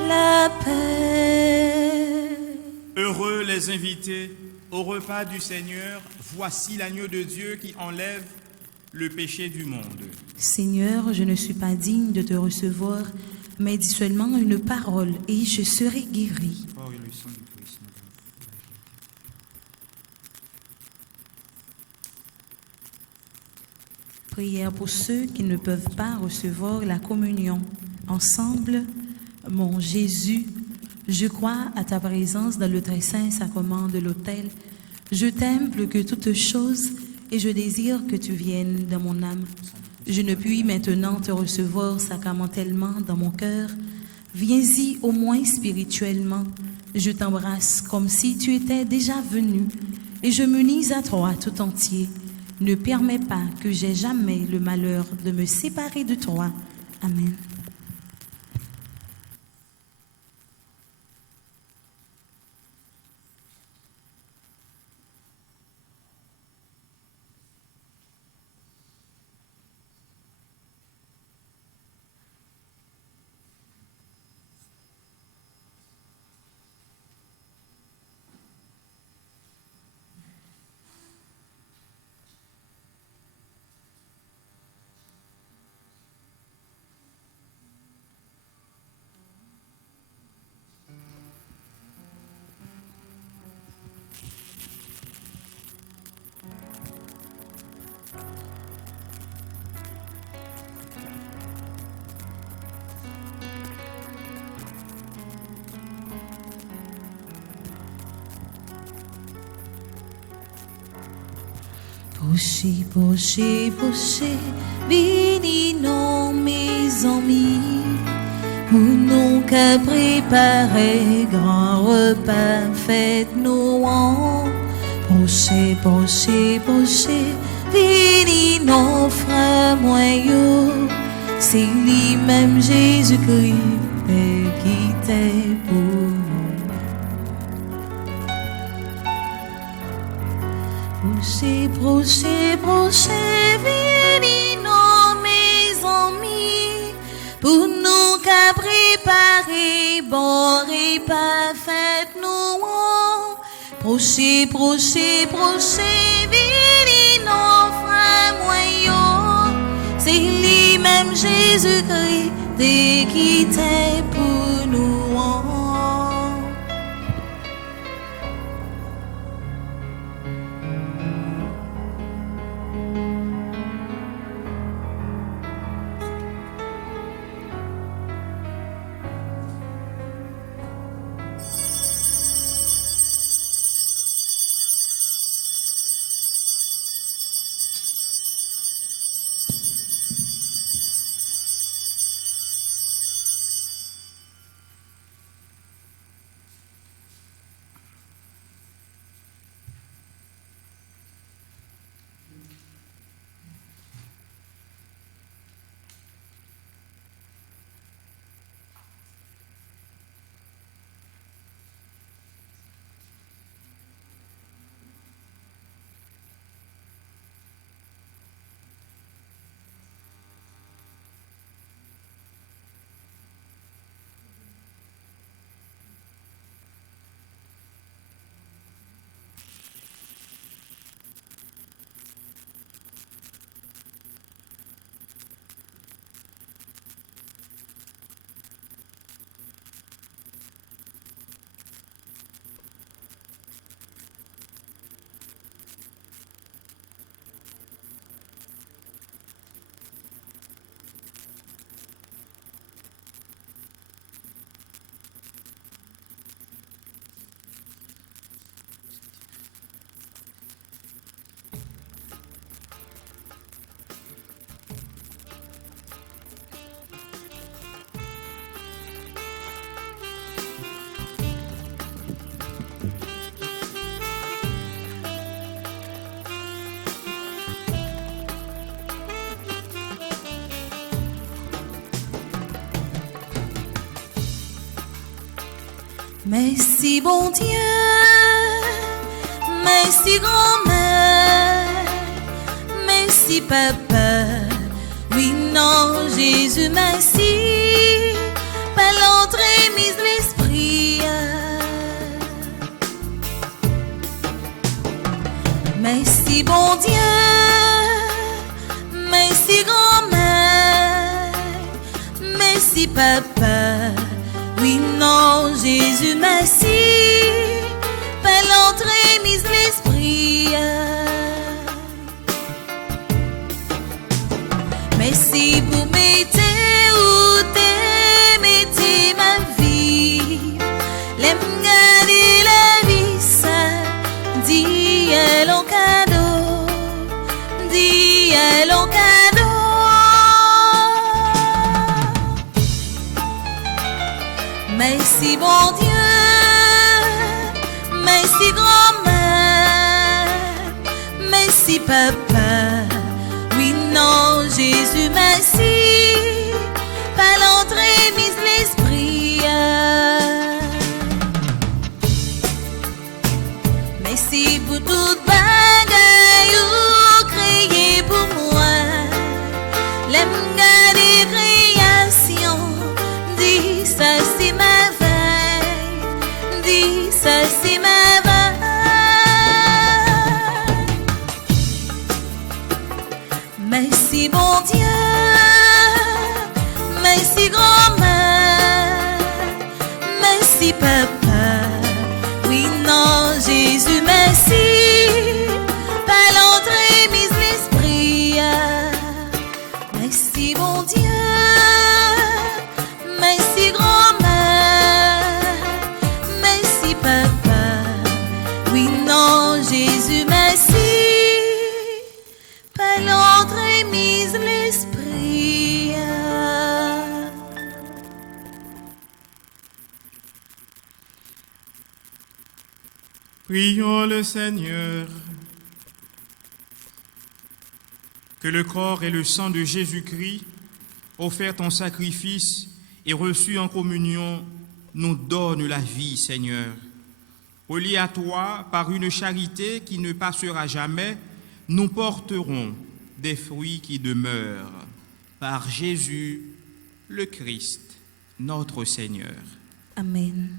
la paix. Heureux les invités au repas du Seigneur, voici l'agneau de Dieu qui enlève le péché du monde. Seigneur, je ne suis pas digne de te recevoir, mais dis seulement une parole et je serai guéri. Corps et le sang du Christ, nous avons Prière pour ceux qui ne peuvent pas recevoir la communion. Ensemble, mon Jésus, je crois à ta présence dans le très saint sacrement de l'autel. Je t'aime plus que toute chose et je désire que tu viennes dans mon âme. Je ne puis maintenant te recevoir sacramentellement dans mon cœur. Viens-y au moins spirituellement. Je t'embrasse comme si tu étais déjà venu et je m'unis à toi tout entier. Ne permets pas que j'aie jamais le malheur de me séparer de toi. Amen. Poché, poché, poché, vini non mes amis, pour nous qu'à préparer grand repas, faites-nous en. Poché, poché, poché, vini non frères moyens, c'est lui-même Jésus-Christ qui t'est pour nous. Proché, proché, proché, vini non mes amis, pour nous qu'à préparer bon repas, faites-nous en. Proché, proché, proché, vini non frères moyens, c'est lui-même Jésus-Christ qui t'est pour nous en. Merci bon Dieu, merci grand-mère, merci papa, oui non Jésus merci, par l'entrée mise l'esprit. Merci bon Dieu, merci grand-mère, merci papa. Oui, non, Jésus, merci, par l'entrée mise l'esprit. Merci pour mettre où t'es, mettez ma vie. L'aime garder la vie, ça, dis elle en cadeau, dis elle en cadeau. Merci bon Dieu, merci grand-mère, merci papa, oui non Jésus merci, par l'entrée mise l'esprit. Merci pour toute bagaille ou créé pour moi, l'aime garder création, dis ça c'est ma ça c'est ma veille. Merci bon Dieu, merci grand-mère, merci papa, oui non Jésus merci, par l'entrée mise l'esprit. Merci bon Dieu, merci grand-mère, merci papa, oui non Jésus merci. Prions le Seigneur. Que le corps et le sang de Jésus-Christ, offerts en sacrifice et reçus en communion, nous donnent la vie, Seigneur. Reliés à toi par une charité qui ne passera jamais, nous porterons des fruits qui demeurent. Par Jésus, le Christ, notre Seigneur. Amen.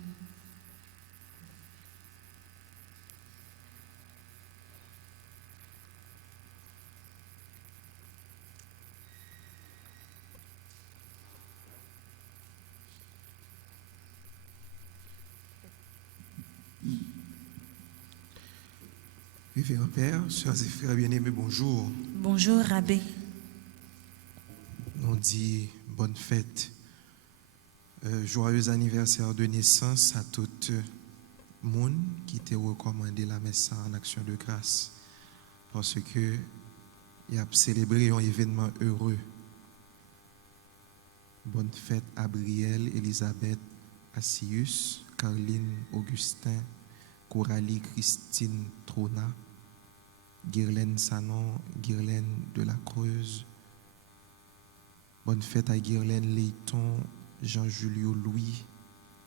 Révérend Père, chers et frères bien-aimés, bonjour. Bonjour, Abbé. On dit bonne fête, joyeux anniversaire de naissance à tout le monde qui t'a recommandé la messe en action de grâce parce que il a célébré un événement heureux. Bonne fête à Brielle, Elisabeth, Assius, Caroline, Augustin, Coralie, Christine, Trona, Guirlaine Sanon, Guirlaine de la Creuse. Bonne fête à Guirlaine Leighton, Jean-Julio Louis,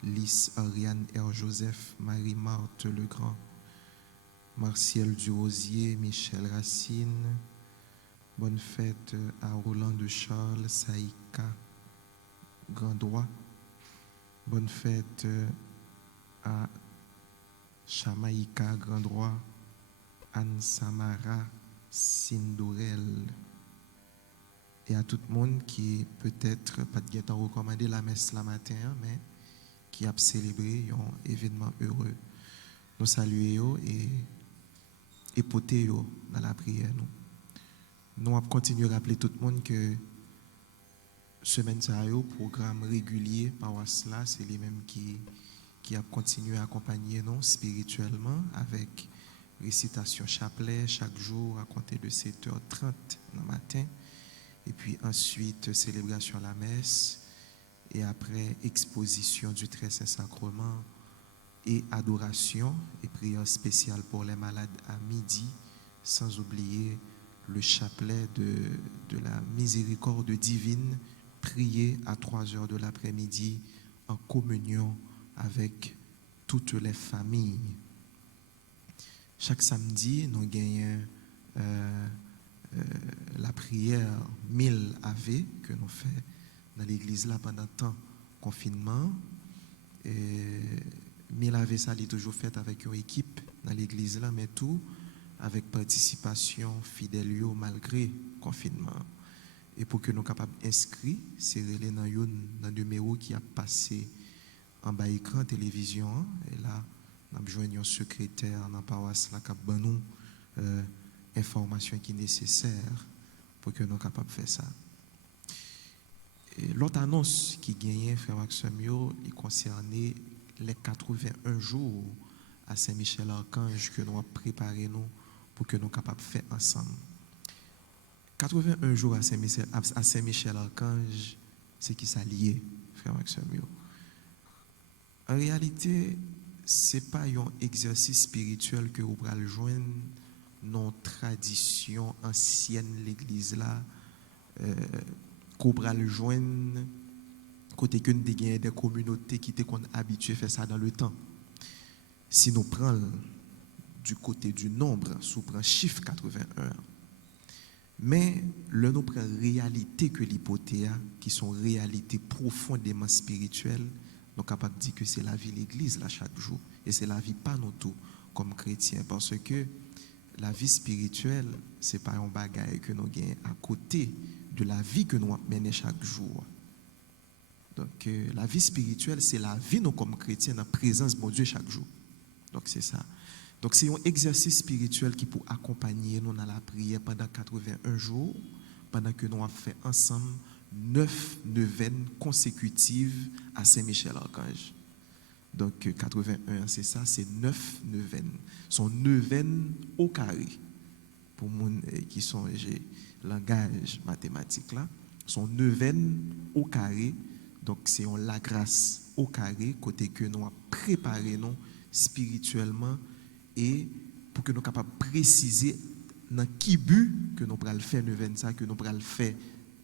Lys Ariane R. Joseph, Marie-Marthe Legrand, Martial Durosier, Michel Racine. Bonne fête à Roland de Charles, Saïka Grandois. Bonne fête à Chamaïka Grandois, Anne Samara Sindorel. Et à tout le monde qui peut-être pas de guet recommandé la messe la matin, mais qui a célébré un événement heureux. Nous saluons et porter dans la prière. Nous allons continuer à rappeler tout le monde que semaine ça programme régulier par là, c'est les mêmes qui a continué à accompagner nous spirituellement avec récitation chapelet chaque jour à compter de 7h30 le matin. Et puis ensuite, célébration à la messe. Et après, exposition du très saint sacrement et adoration et prière spéciale pour les malades à midi, sans oublier le chapelet de la miséricorde divine, prié à 3h de l'après-midi en communion avec toutes les familles. Chaque samedi, nous gagnons la prière 1000 Ave que nous faisons dans l'église là pendant le temps confinement. 1000 Ave, ça est toujours fait avec une équipe dans l'église là, mais tout avec participation fidèle malgré confinement. Et pour que nous soyons capables d'inscrire, c'est dans un numéro qui a passé en bas écran télévision. Et là, nous avons besoin d'un secrétaire dans la paroisse là qui a nous information qui est nécessaire pour que nous soyons capables de faire ça. Et l'autre annonce qui gagnait, frère Maxime, il concernait les 81 jours à Saint-Michel-Archange que nous avons préparé nous pour que nous soyons capables de faire ensemble. 81 jours à Saint-Michel-Archange, c'est qui s'allie, frère Maxime. En réalité, ce n'est pas un exercice spirituel que vous pouvez joindre dans tradition ancienne l'église là, qu'on peut joindre côté que des communautés qui étaient habituées à faire ça dans le temps. Si nous prenons du côté du nombre, si nous prenons chiffre 81, mais le nous prend réalité que l'hypothèse, qui sont réalités profondément spirituelles, nous sommes capables de dire que c'est la vie de l'église là chaque jour. Et c'est la vie pas nous tous comme chrétiens. Parce que la vie spirituelle, ce n'est pas un bagage que nous gagnons à côté de la vie que nous menons chaque jour. Donc la vie spirituelle, c'est la vie nous comme chrétiens dans la présence de Dieu chaque jour. Donc c'est ça. Donc c'est un exercice spirituel qui peut accompagner nous dans la prière pendant 81 jours, pendant que nous avons fait ensemble 9 neuvaines consécutives à Saint-Michel-Archange. Donc 81, c'est ça, c'est 9 neuvaines. Sont neuvaines au carré. Pour les qui sont langage mathématique là, sont neuvaines au carré. Donc c'est la grâce au carré, côté que nous avons préparé nous spirituellement et pour que nous capables de préciser dans qui but que nous pourrons faire neuvaine ça, que nous pourrons faire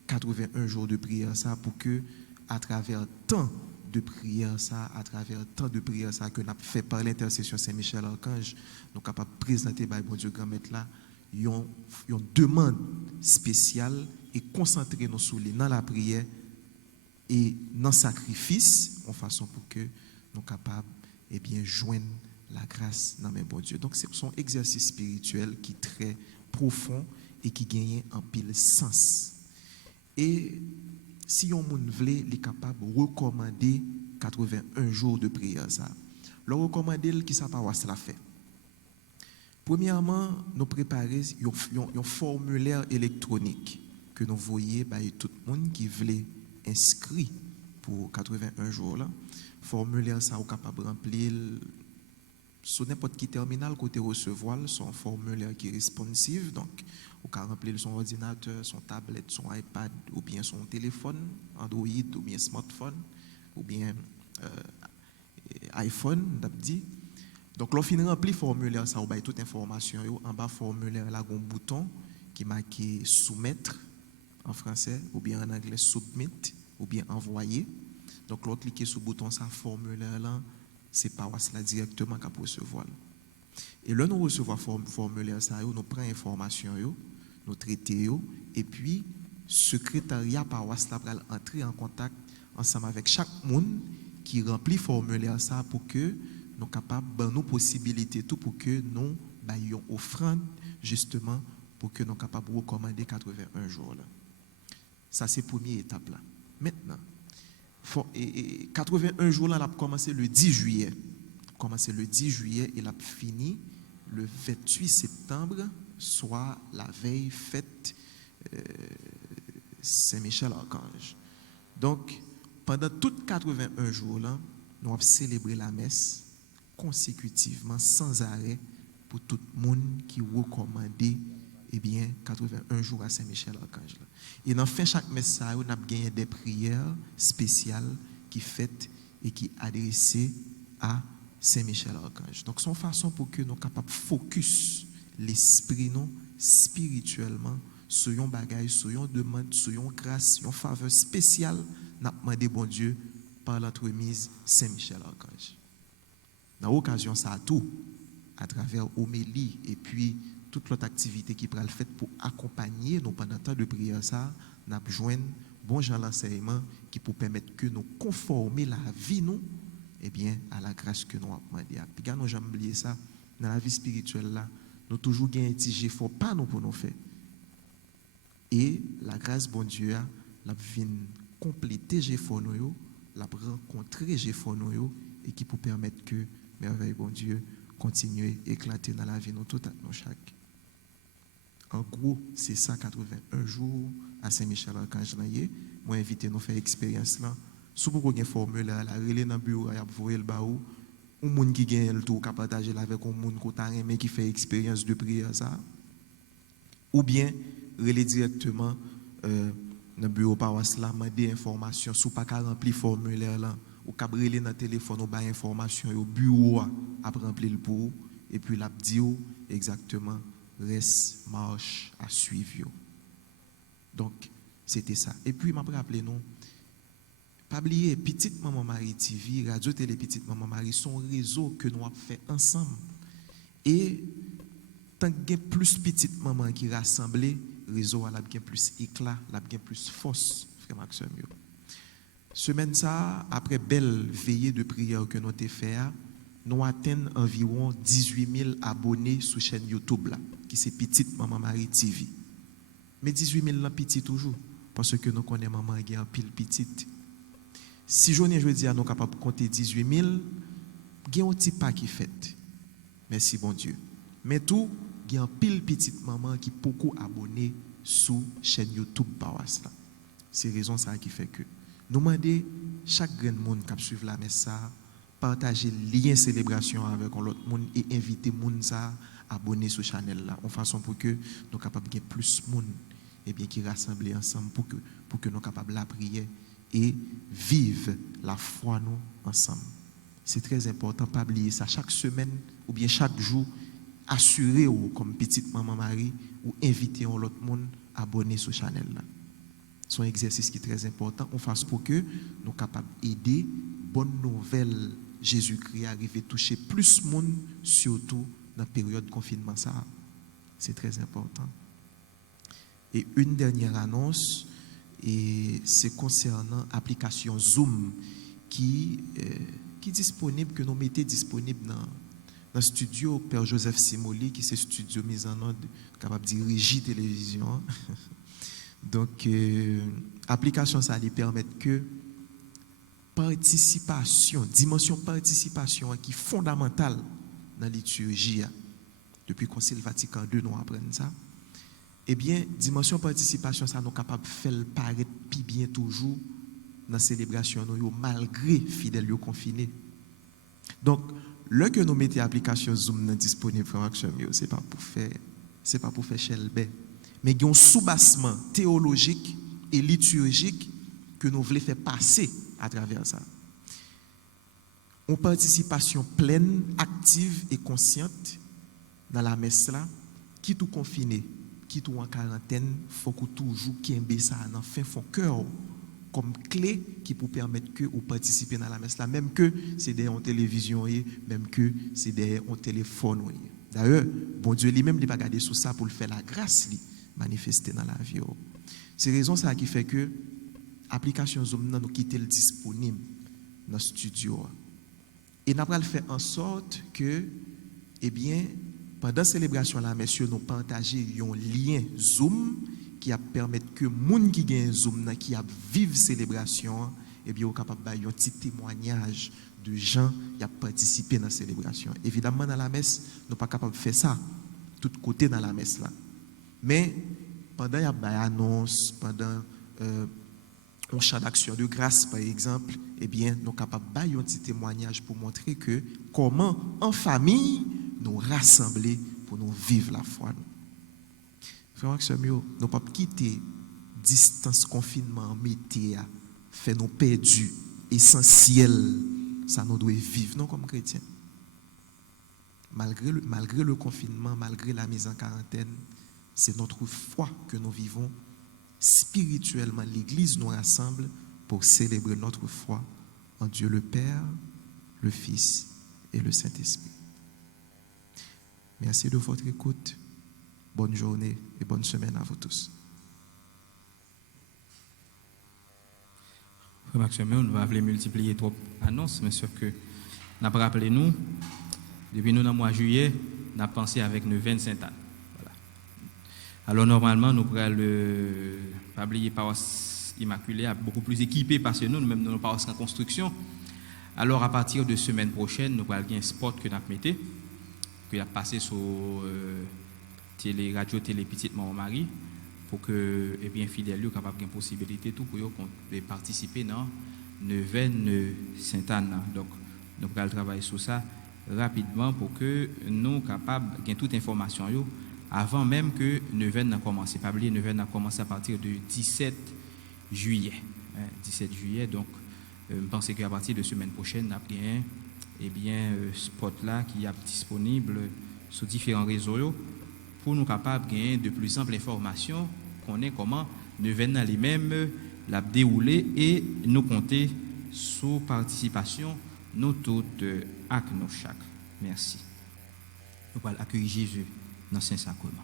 81 jours de prière ça, pour que à travers tant de prière ça, à travers tant de prière ça que nous avons fait par l'intercession Saint-Michel Archange, nous sommes capables de présenter par bon Dieu grand maître là une demande spéciale et concentrer nous sur dans la prière et dans le sacrifice en façon pour que nous soyons capables et bien joindre la grâce dans mes bon Dieu. Donc c'est son exercice spirituel qui est très profond et qui gagne en pile sens. Et si on veut, il est capable de recommander 81 jours de prière ça. Le recommander qui ça paroisse la fait. Premièrement, nous préparer un formulaire électronique que nous voyons par tout le monde qui veut inscrit pour 81 jours là. Formulaire ça est capable de remplir sur n'importe qui terminal côté recevoir son formulaire qui est responsive, donc on peut remplir son ordinateur, son tablette, son iPad ou bien son téléphone Android ou bien smartphone ou bien iPhone dit. Donc l'on finit remplir formulaire ça, on a toute information yo en bas formulaire là un bouton qui marqué soumettre en français ou bien en anglais submit ou bien envoyer. Donc l'on clique sur le bouton ça formulaire là, c'est pas là directement qu'à recevoir. Et là nous recevons formulaire ça yo, nous prend information yo, nous traiter yo et puis secrétariat paroisse là va entrer en contact ensemble avec chaque monde qui remplit formulaire ça pour que nous capables de nos possibilités tout pour que nous baillons offrande justement pour que nous capables de recommander 81 jours là. Ça c'est première étape là. Maintenant 81 jours là, il a commencé le 10 juillet. Commencé le 10 juillet et il a fini le 28 septembre, soit la veille fête Saint-Michel Archange. Donc, pendant tous 81 jours là, nous avons célébré la messe consécutivement, sans arrêt, pour tout le monde qui recommandait 81 jours à Saint-Michel Archange. Et dans fin chaque messe, on a gagné des prières spéciales qui faites et qui adressées à Saint-Michel Archange. Donc, c'est une façon pour que nous soyons capables de focus l'esprit nous spirituellement sur une bagaille, sur une demande, sur une grâce, une faveur spéciale, nous avons demandé bon Dieu par l'entremise Saint-Michel Archange. Dans l'occasion, ça a tout, à travers homélie et puis toute l'autre activité qui pourra le faire pour accompagner nous pendant le temps de prière, ça, nous avons besoin bon genre l'enseignement qui peut permettre que nous conformer la vie nous à la grâce que nous avons demandé. Puis quand nous jamais oublié ça, dans la vie spirituelle là, nous toujours gagné un petit effort pas nous pour nous faire. Et la grâce bon Dieu la vient compléter l'effort nous, la rencontrer l'effort nous et qui peut permettre que merveille bon Dieu continue à éclater dans la vie nous tout à nous chaque. En gros, c'est ça 81 jours à Saint-Michel Archange. Moi invité nous faire expérience là. Si vous avez un formulaire là, relé dans le bureau, il y a voyer le baou, un monde qui gagne le tour qui partager avec un monde qui fait expérience de prière ça. Ou bien relé directement dans le bureau paroisse là, demander information, si vous pas remplir formulaire là, ou cap relé dans téléphone ou ba information au bureau à remplir le pour et puis l'a dit exactement reste marche à suivre. Donc c'était ça. Et puis m'a rappelé nous pas oublier Petite Maman Marie TV, Radio Télé Petite Maman Marie, son réseau que nous avons fait ensemble. Et tant que plus Petite Maman qui rassemblé, réseau a bien plus éclat, a bien plus force, frère Maxime. Semaine ça, après belle veillée de prière que nous avons fait, nous atteignons environ 18 000 abonnés sur la chaîne YouTube là, qui c'est Petite Maman Marie TV. Mais 18 000 là petit toujours, parce que nous connaissons maman qui a pile petite. Si je dis à nous capables de compter 18 000, il y a un petit pas qui fait. Merci bon Dieu. Mais tout, il y a un pile petite maman qui est beaucoup abonnée sur la chaîne YouTube Bawas. C'est raison ça qui fait que nous demandons chaque grand monde qui suit la messe, partager lien célébration avec l'autre monde et inviter monde ça abonner sur la chaîne là, en façon pour que nous capables de plus de monde qui rassemblent ensemble pour que nous soyons capables de prier et vivre la foi nous ensemble. C'est très important, pas oublier ça. Chaque semaine ou bien chaque jour, assurer ou comme petite maman Marie ou inviter l'autre monde à abonner sur channel là. C'est un exercice qui est très important. On fasse pour que nous soyons capables d'aider bonne nouvelle Jésus-Christ arriver toucher plus de monde, surtout dans la période de confinement. Ça, c'est très important. Et une dernière annonce, et c'est concernant l'application Zoom qui est disponible, que nous mettons disponible dans le studio Père Joseph Simoli, qui c'est studio mis en ordre, capable de diriger télévision. Donc, l'application, ça lui permet que participation, dimension participation qui est fondamentale dans la liturgie, depuis le Concile Vatican II, nous apprenons ça. Eh bien, dimension participation, ça nous est capable de faire paraître plus bien toujours dans la célébration, malgré fidèles confinés. Donc, le que nous mettons l'application Zoom disponible, c'est pas pour faire chelbe, mais il y a un soubassement théologique et liturgique que nous voulons faire passer à travers ça. Une participation pleine, active et consciente dans la messe là, qui tout confiné, qui tout en quarantaine, il faut que toujours qu'il ça dans fin fond cœur comme clé qui peut permettre que vous participez dans la messe là, même que c'est derrière une télévision, même que c'est derrière un téléphone. D'ailleurs, bon Dieu lui-même il pas garder sous ça pour le faire la grâce lui manifester dans la vie. C'est raison ça qui fait que l'application Zoom nous quitte le disponible dans le studio. Et nous allons faire en sorte que, eh bien, pendant la célébration là, messieurs, nous partageons un lien Zoom qui a permettre que les gens qui ont Zoom, qui a vivre célébration, eh bien, sont capables de faire un petit témoignage de gens qui ont participé dans la célébration. Évidemment, dans la messe, nous ne sommes pas capables de faire ça, tout côté dans la messe là. Mais pendant il y a une annonce, pendant un chant d'action de grâce, par exemple, eh bien, nous sommes capables de faire un petit témoignage pour montrer que comment, en famille, nous rassembler pour nous vivre la foi. Frère Maximio, nous ne pouvons pas quitter distance confinement, métier, fait nous perdus, essentiel, ça nous doit vivre, non, comme chrétiens. Malgré le confinement, malgré la mise en quarantaine, c'est notre foi que nous vivons spirituellement. L'Église nous rassemble pour célébrer notre foi en Dieu le Père, le Fils et le Saint-Esprit. Merci de votre écoute. Bonne journée et bonne semaine à vous tous. Frère Maxime, on va multiplier trop annonces, mais sûr que nous avons rappelé nous, depuis nous dans le mois de juillet, nous avons pensé avec Neuvaine Sainte-Anne. Voilà. Alors normalement, nous pourrions le oublier paroisse immaculée, beaucoup plus équipée parce que nous-mêmes, nous paroisse en construction. Alors à partir de semaine prochaine, nous pourrions un spot que nous avons mis, que nous avons passé sur radio télé petite maman Marie pour que eh bien fidèles soient capables de possibilité tout pour participer dans Neuvaine Sainte-Anne. Donc nous allons travailler sur ça rapidement pour que nous capables de gagner toute information avant même que Neuvaine a commencé. Pas oublier Neuvaine a commencé à partir du 17 juillet. 17 juillet, donc je pense qu'à partir de semaine prochaine, nous avons eh bien spot là qui est disponible sur différents réseaux pour nous capables de gagner de plus amples informations, qu'on ait comment Neuvaine dans les mêmes la dérouler et nous compter sous participation nous toutes avec nous chaque. Merci. Nous allons accueillir Jésus dans Saint-Sacrement.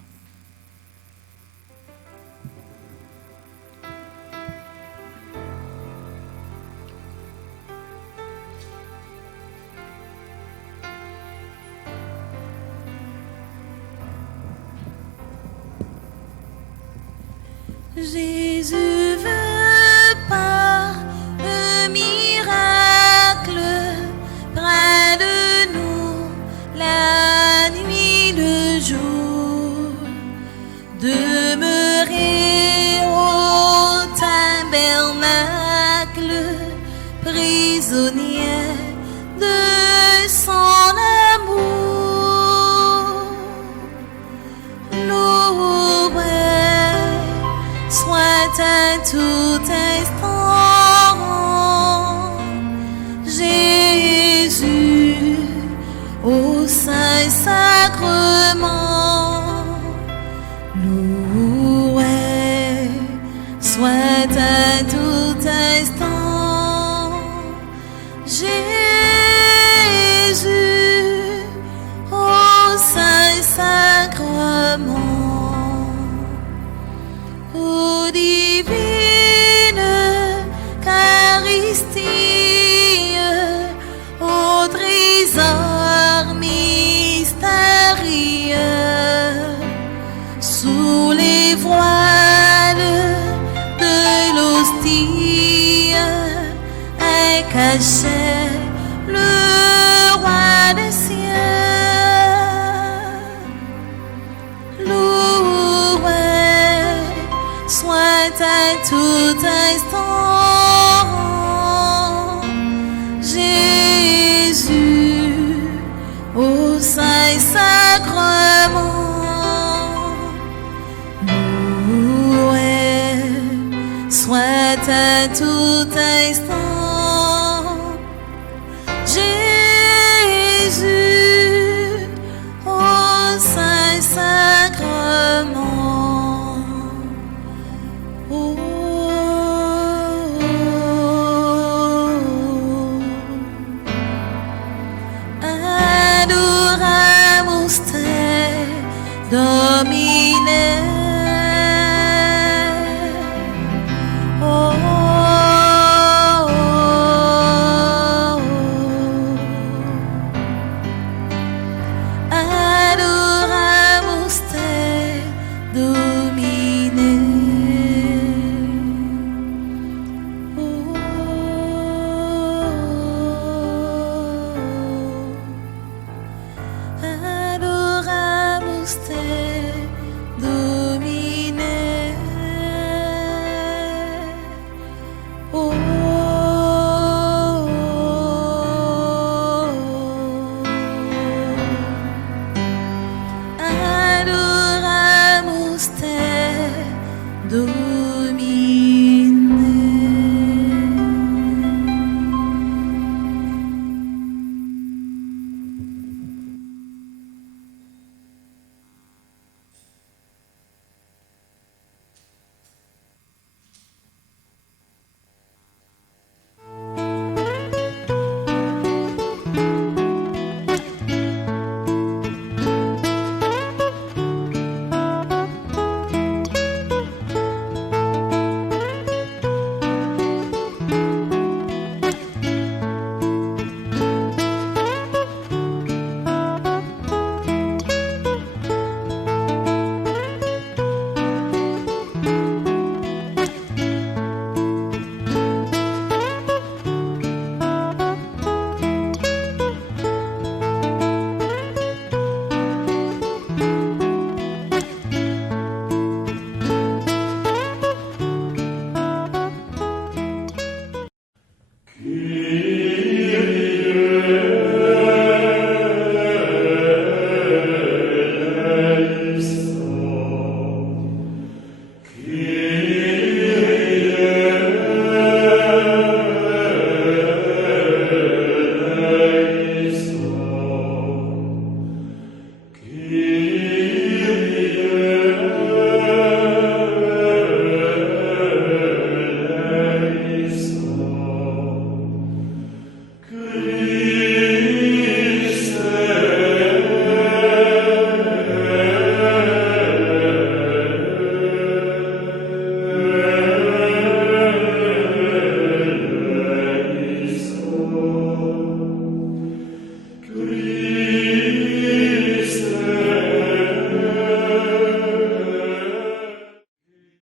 Jésus veut par un miracle près de nous la nuit, le jour, demeurer au tabernacle, prisonnier de son amour. Loué soit tout instant. Jésus, au Saint-Sacrement, soit à tout instant. Jésus, au Saint-Sacrement. Oh, adoramus te, Domine.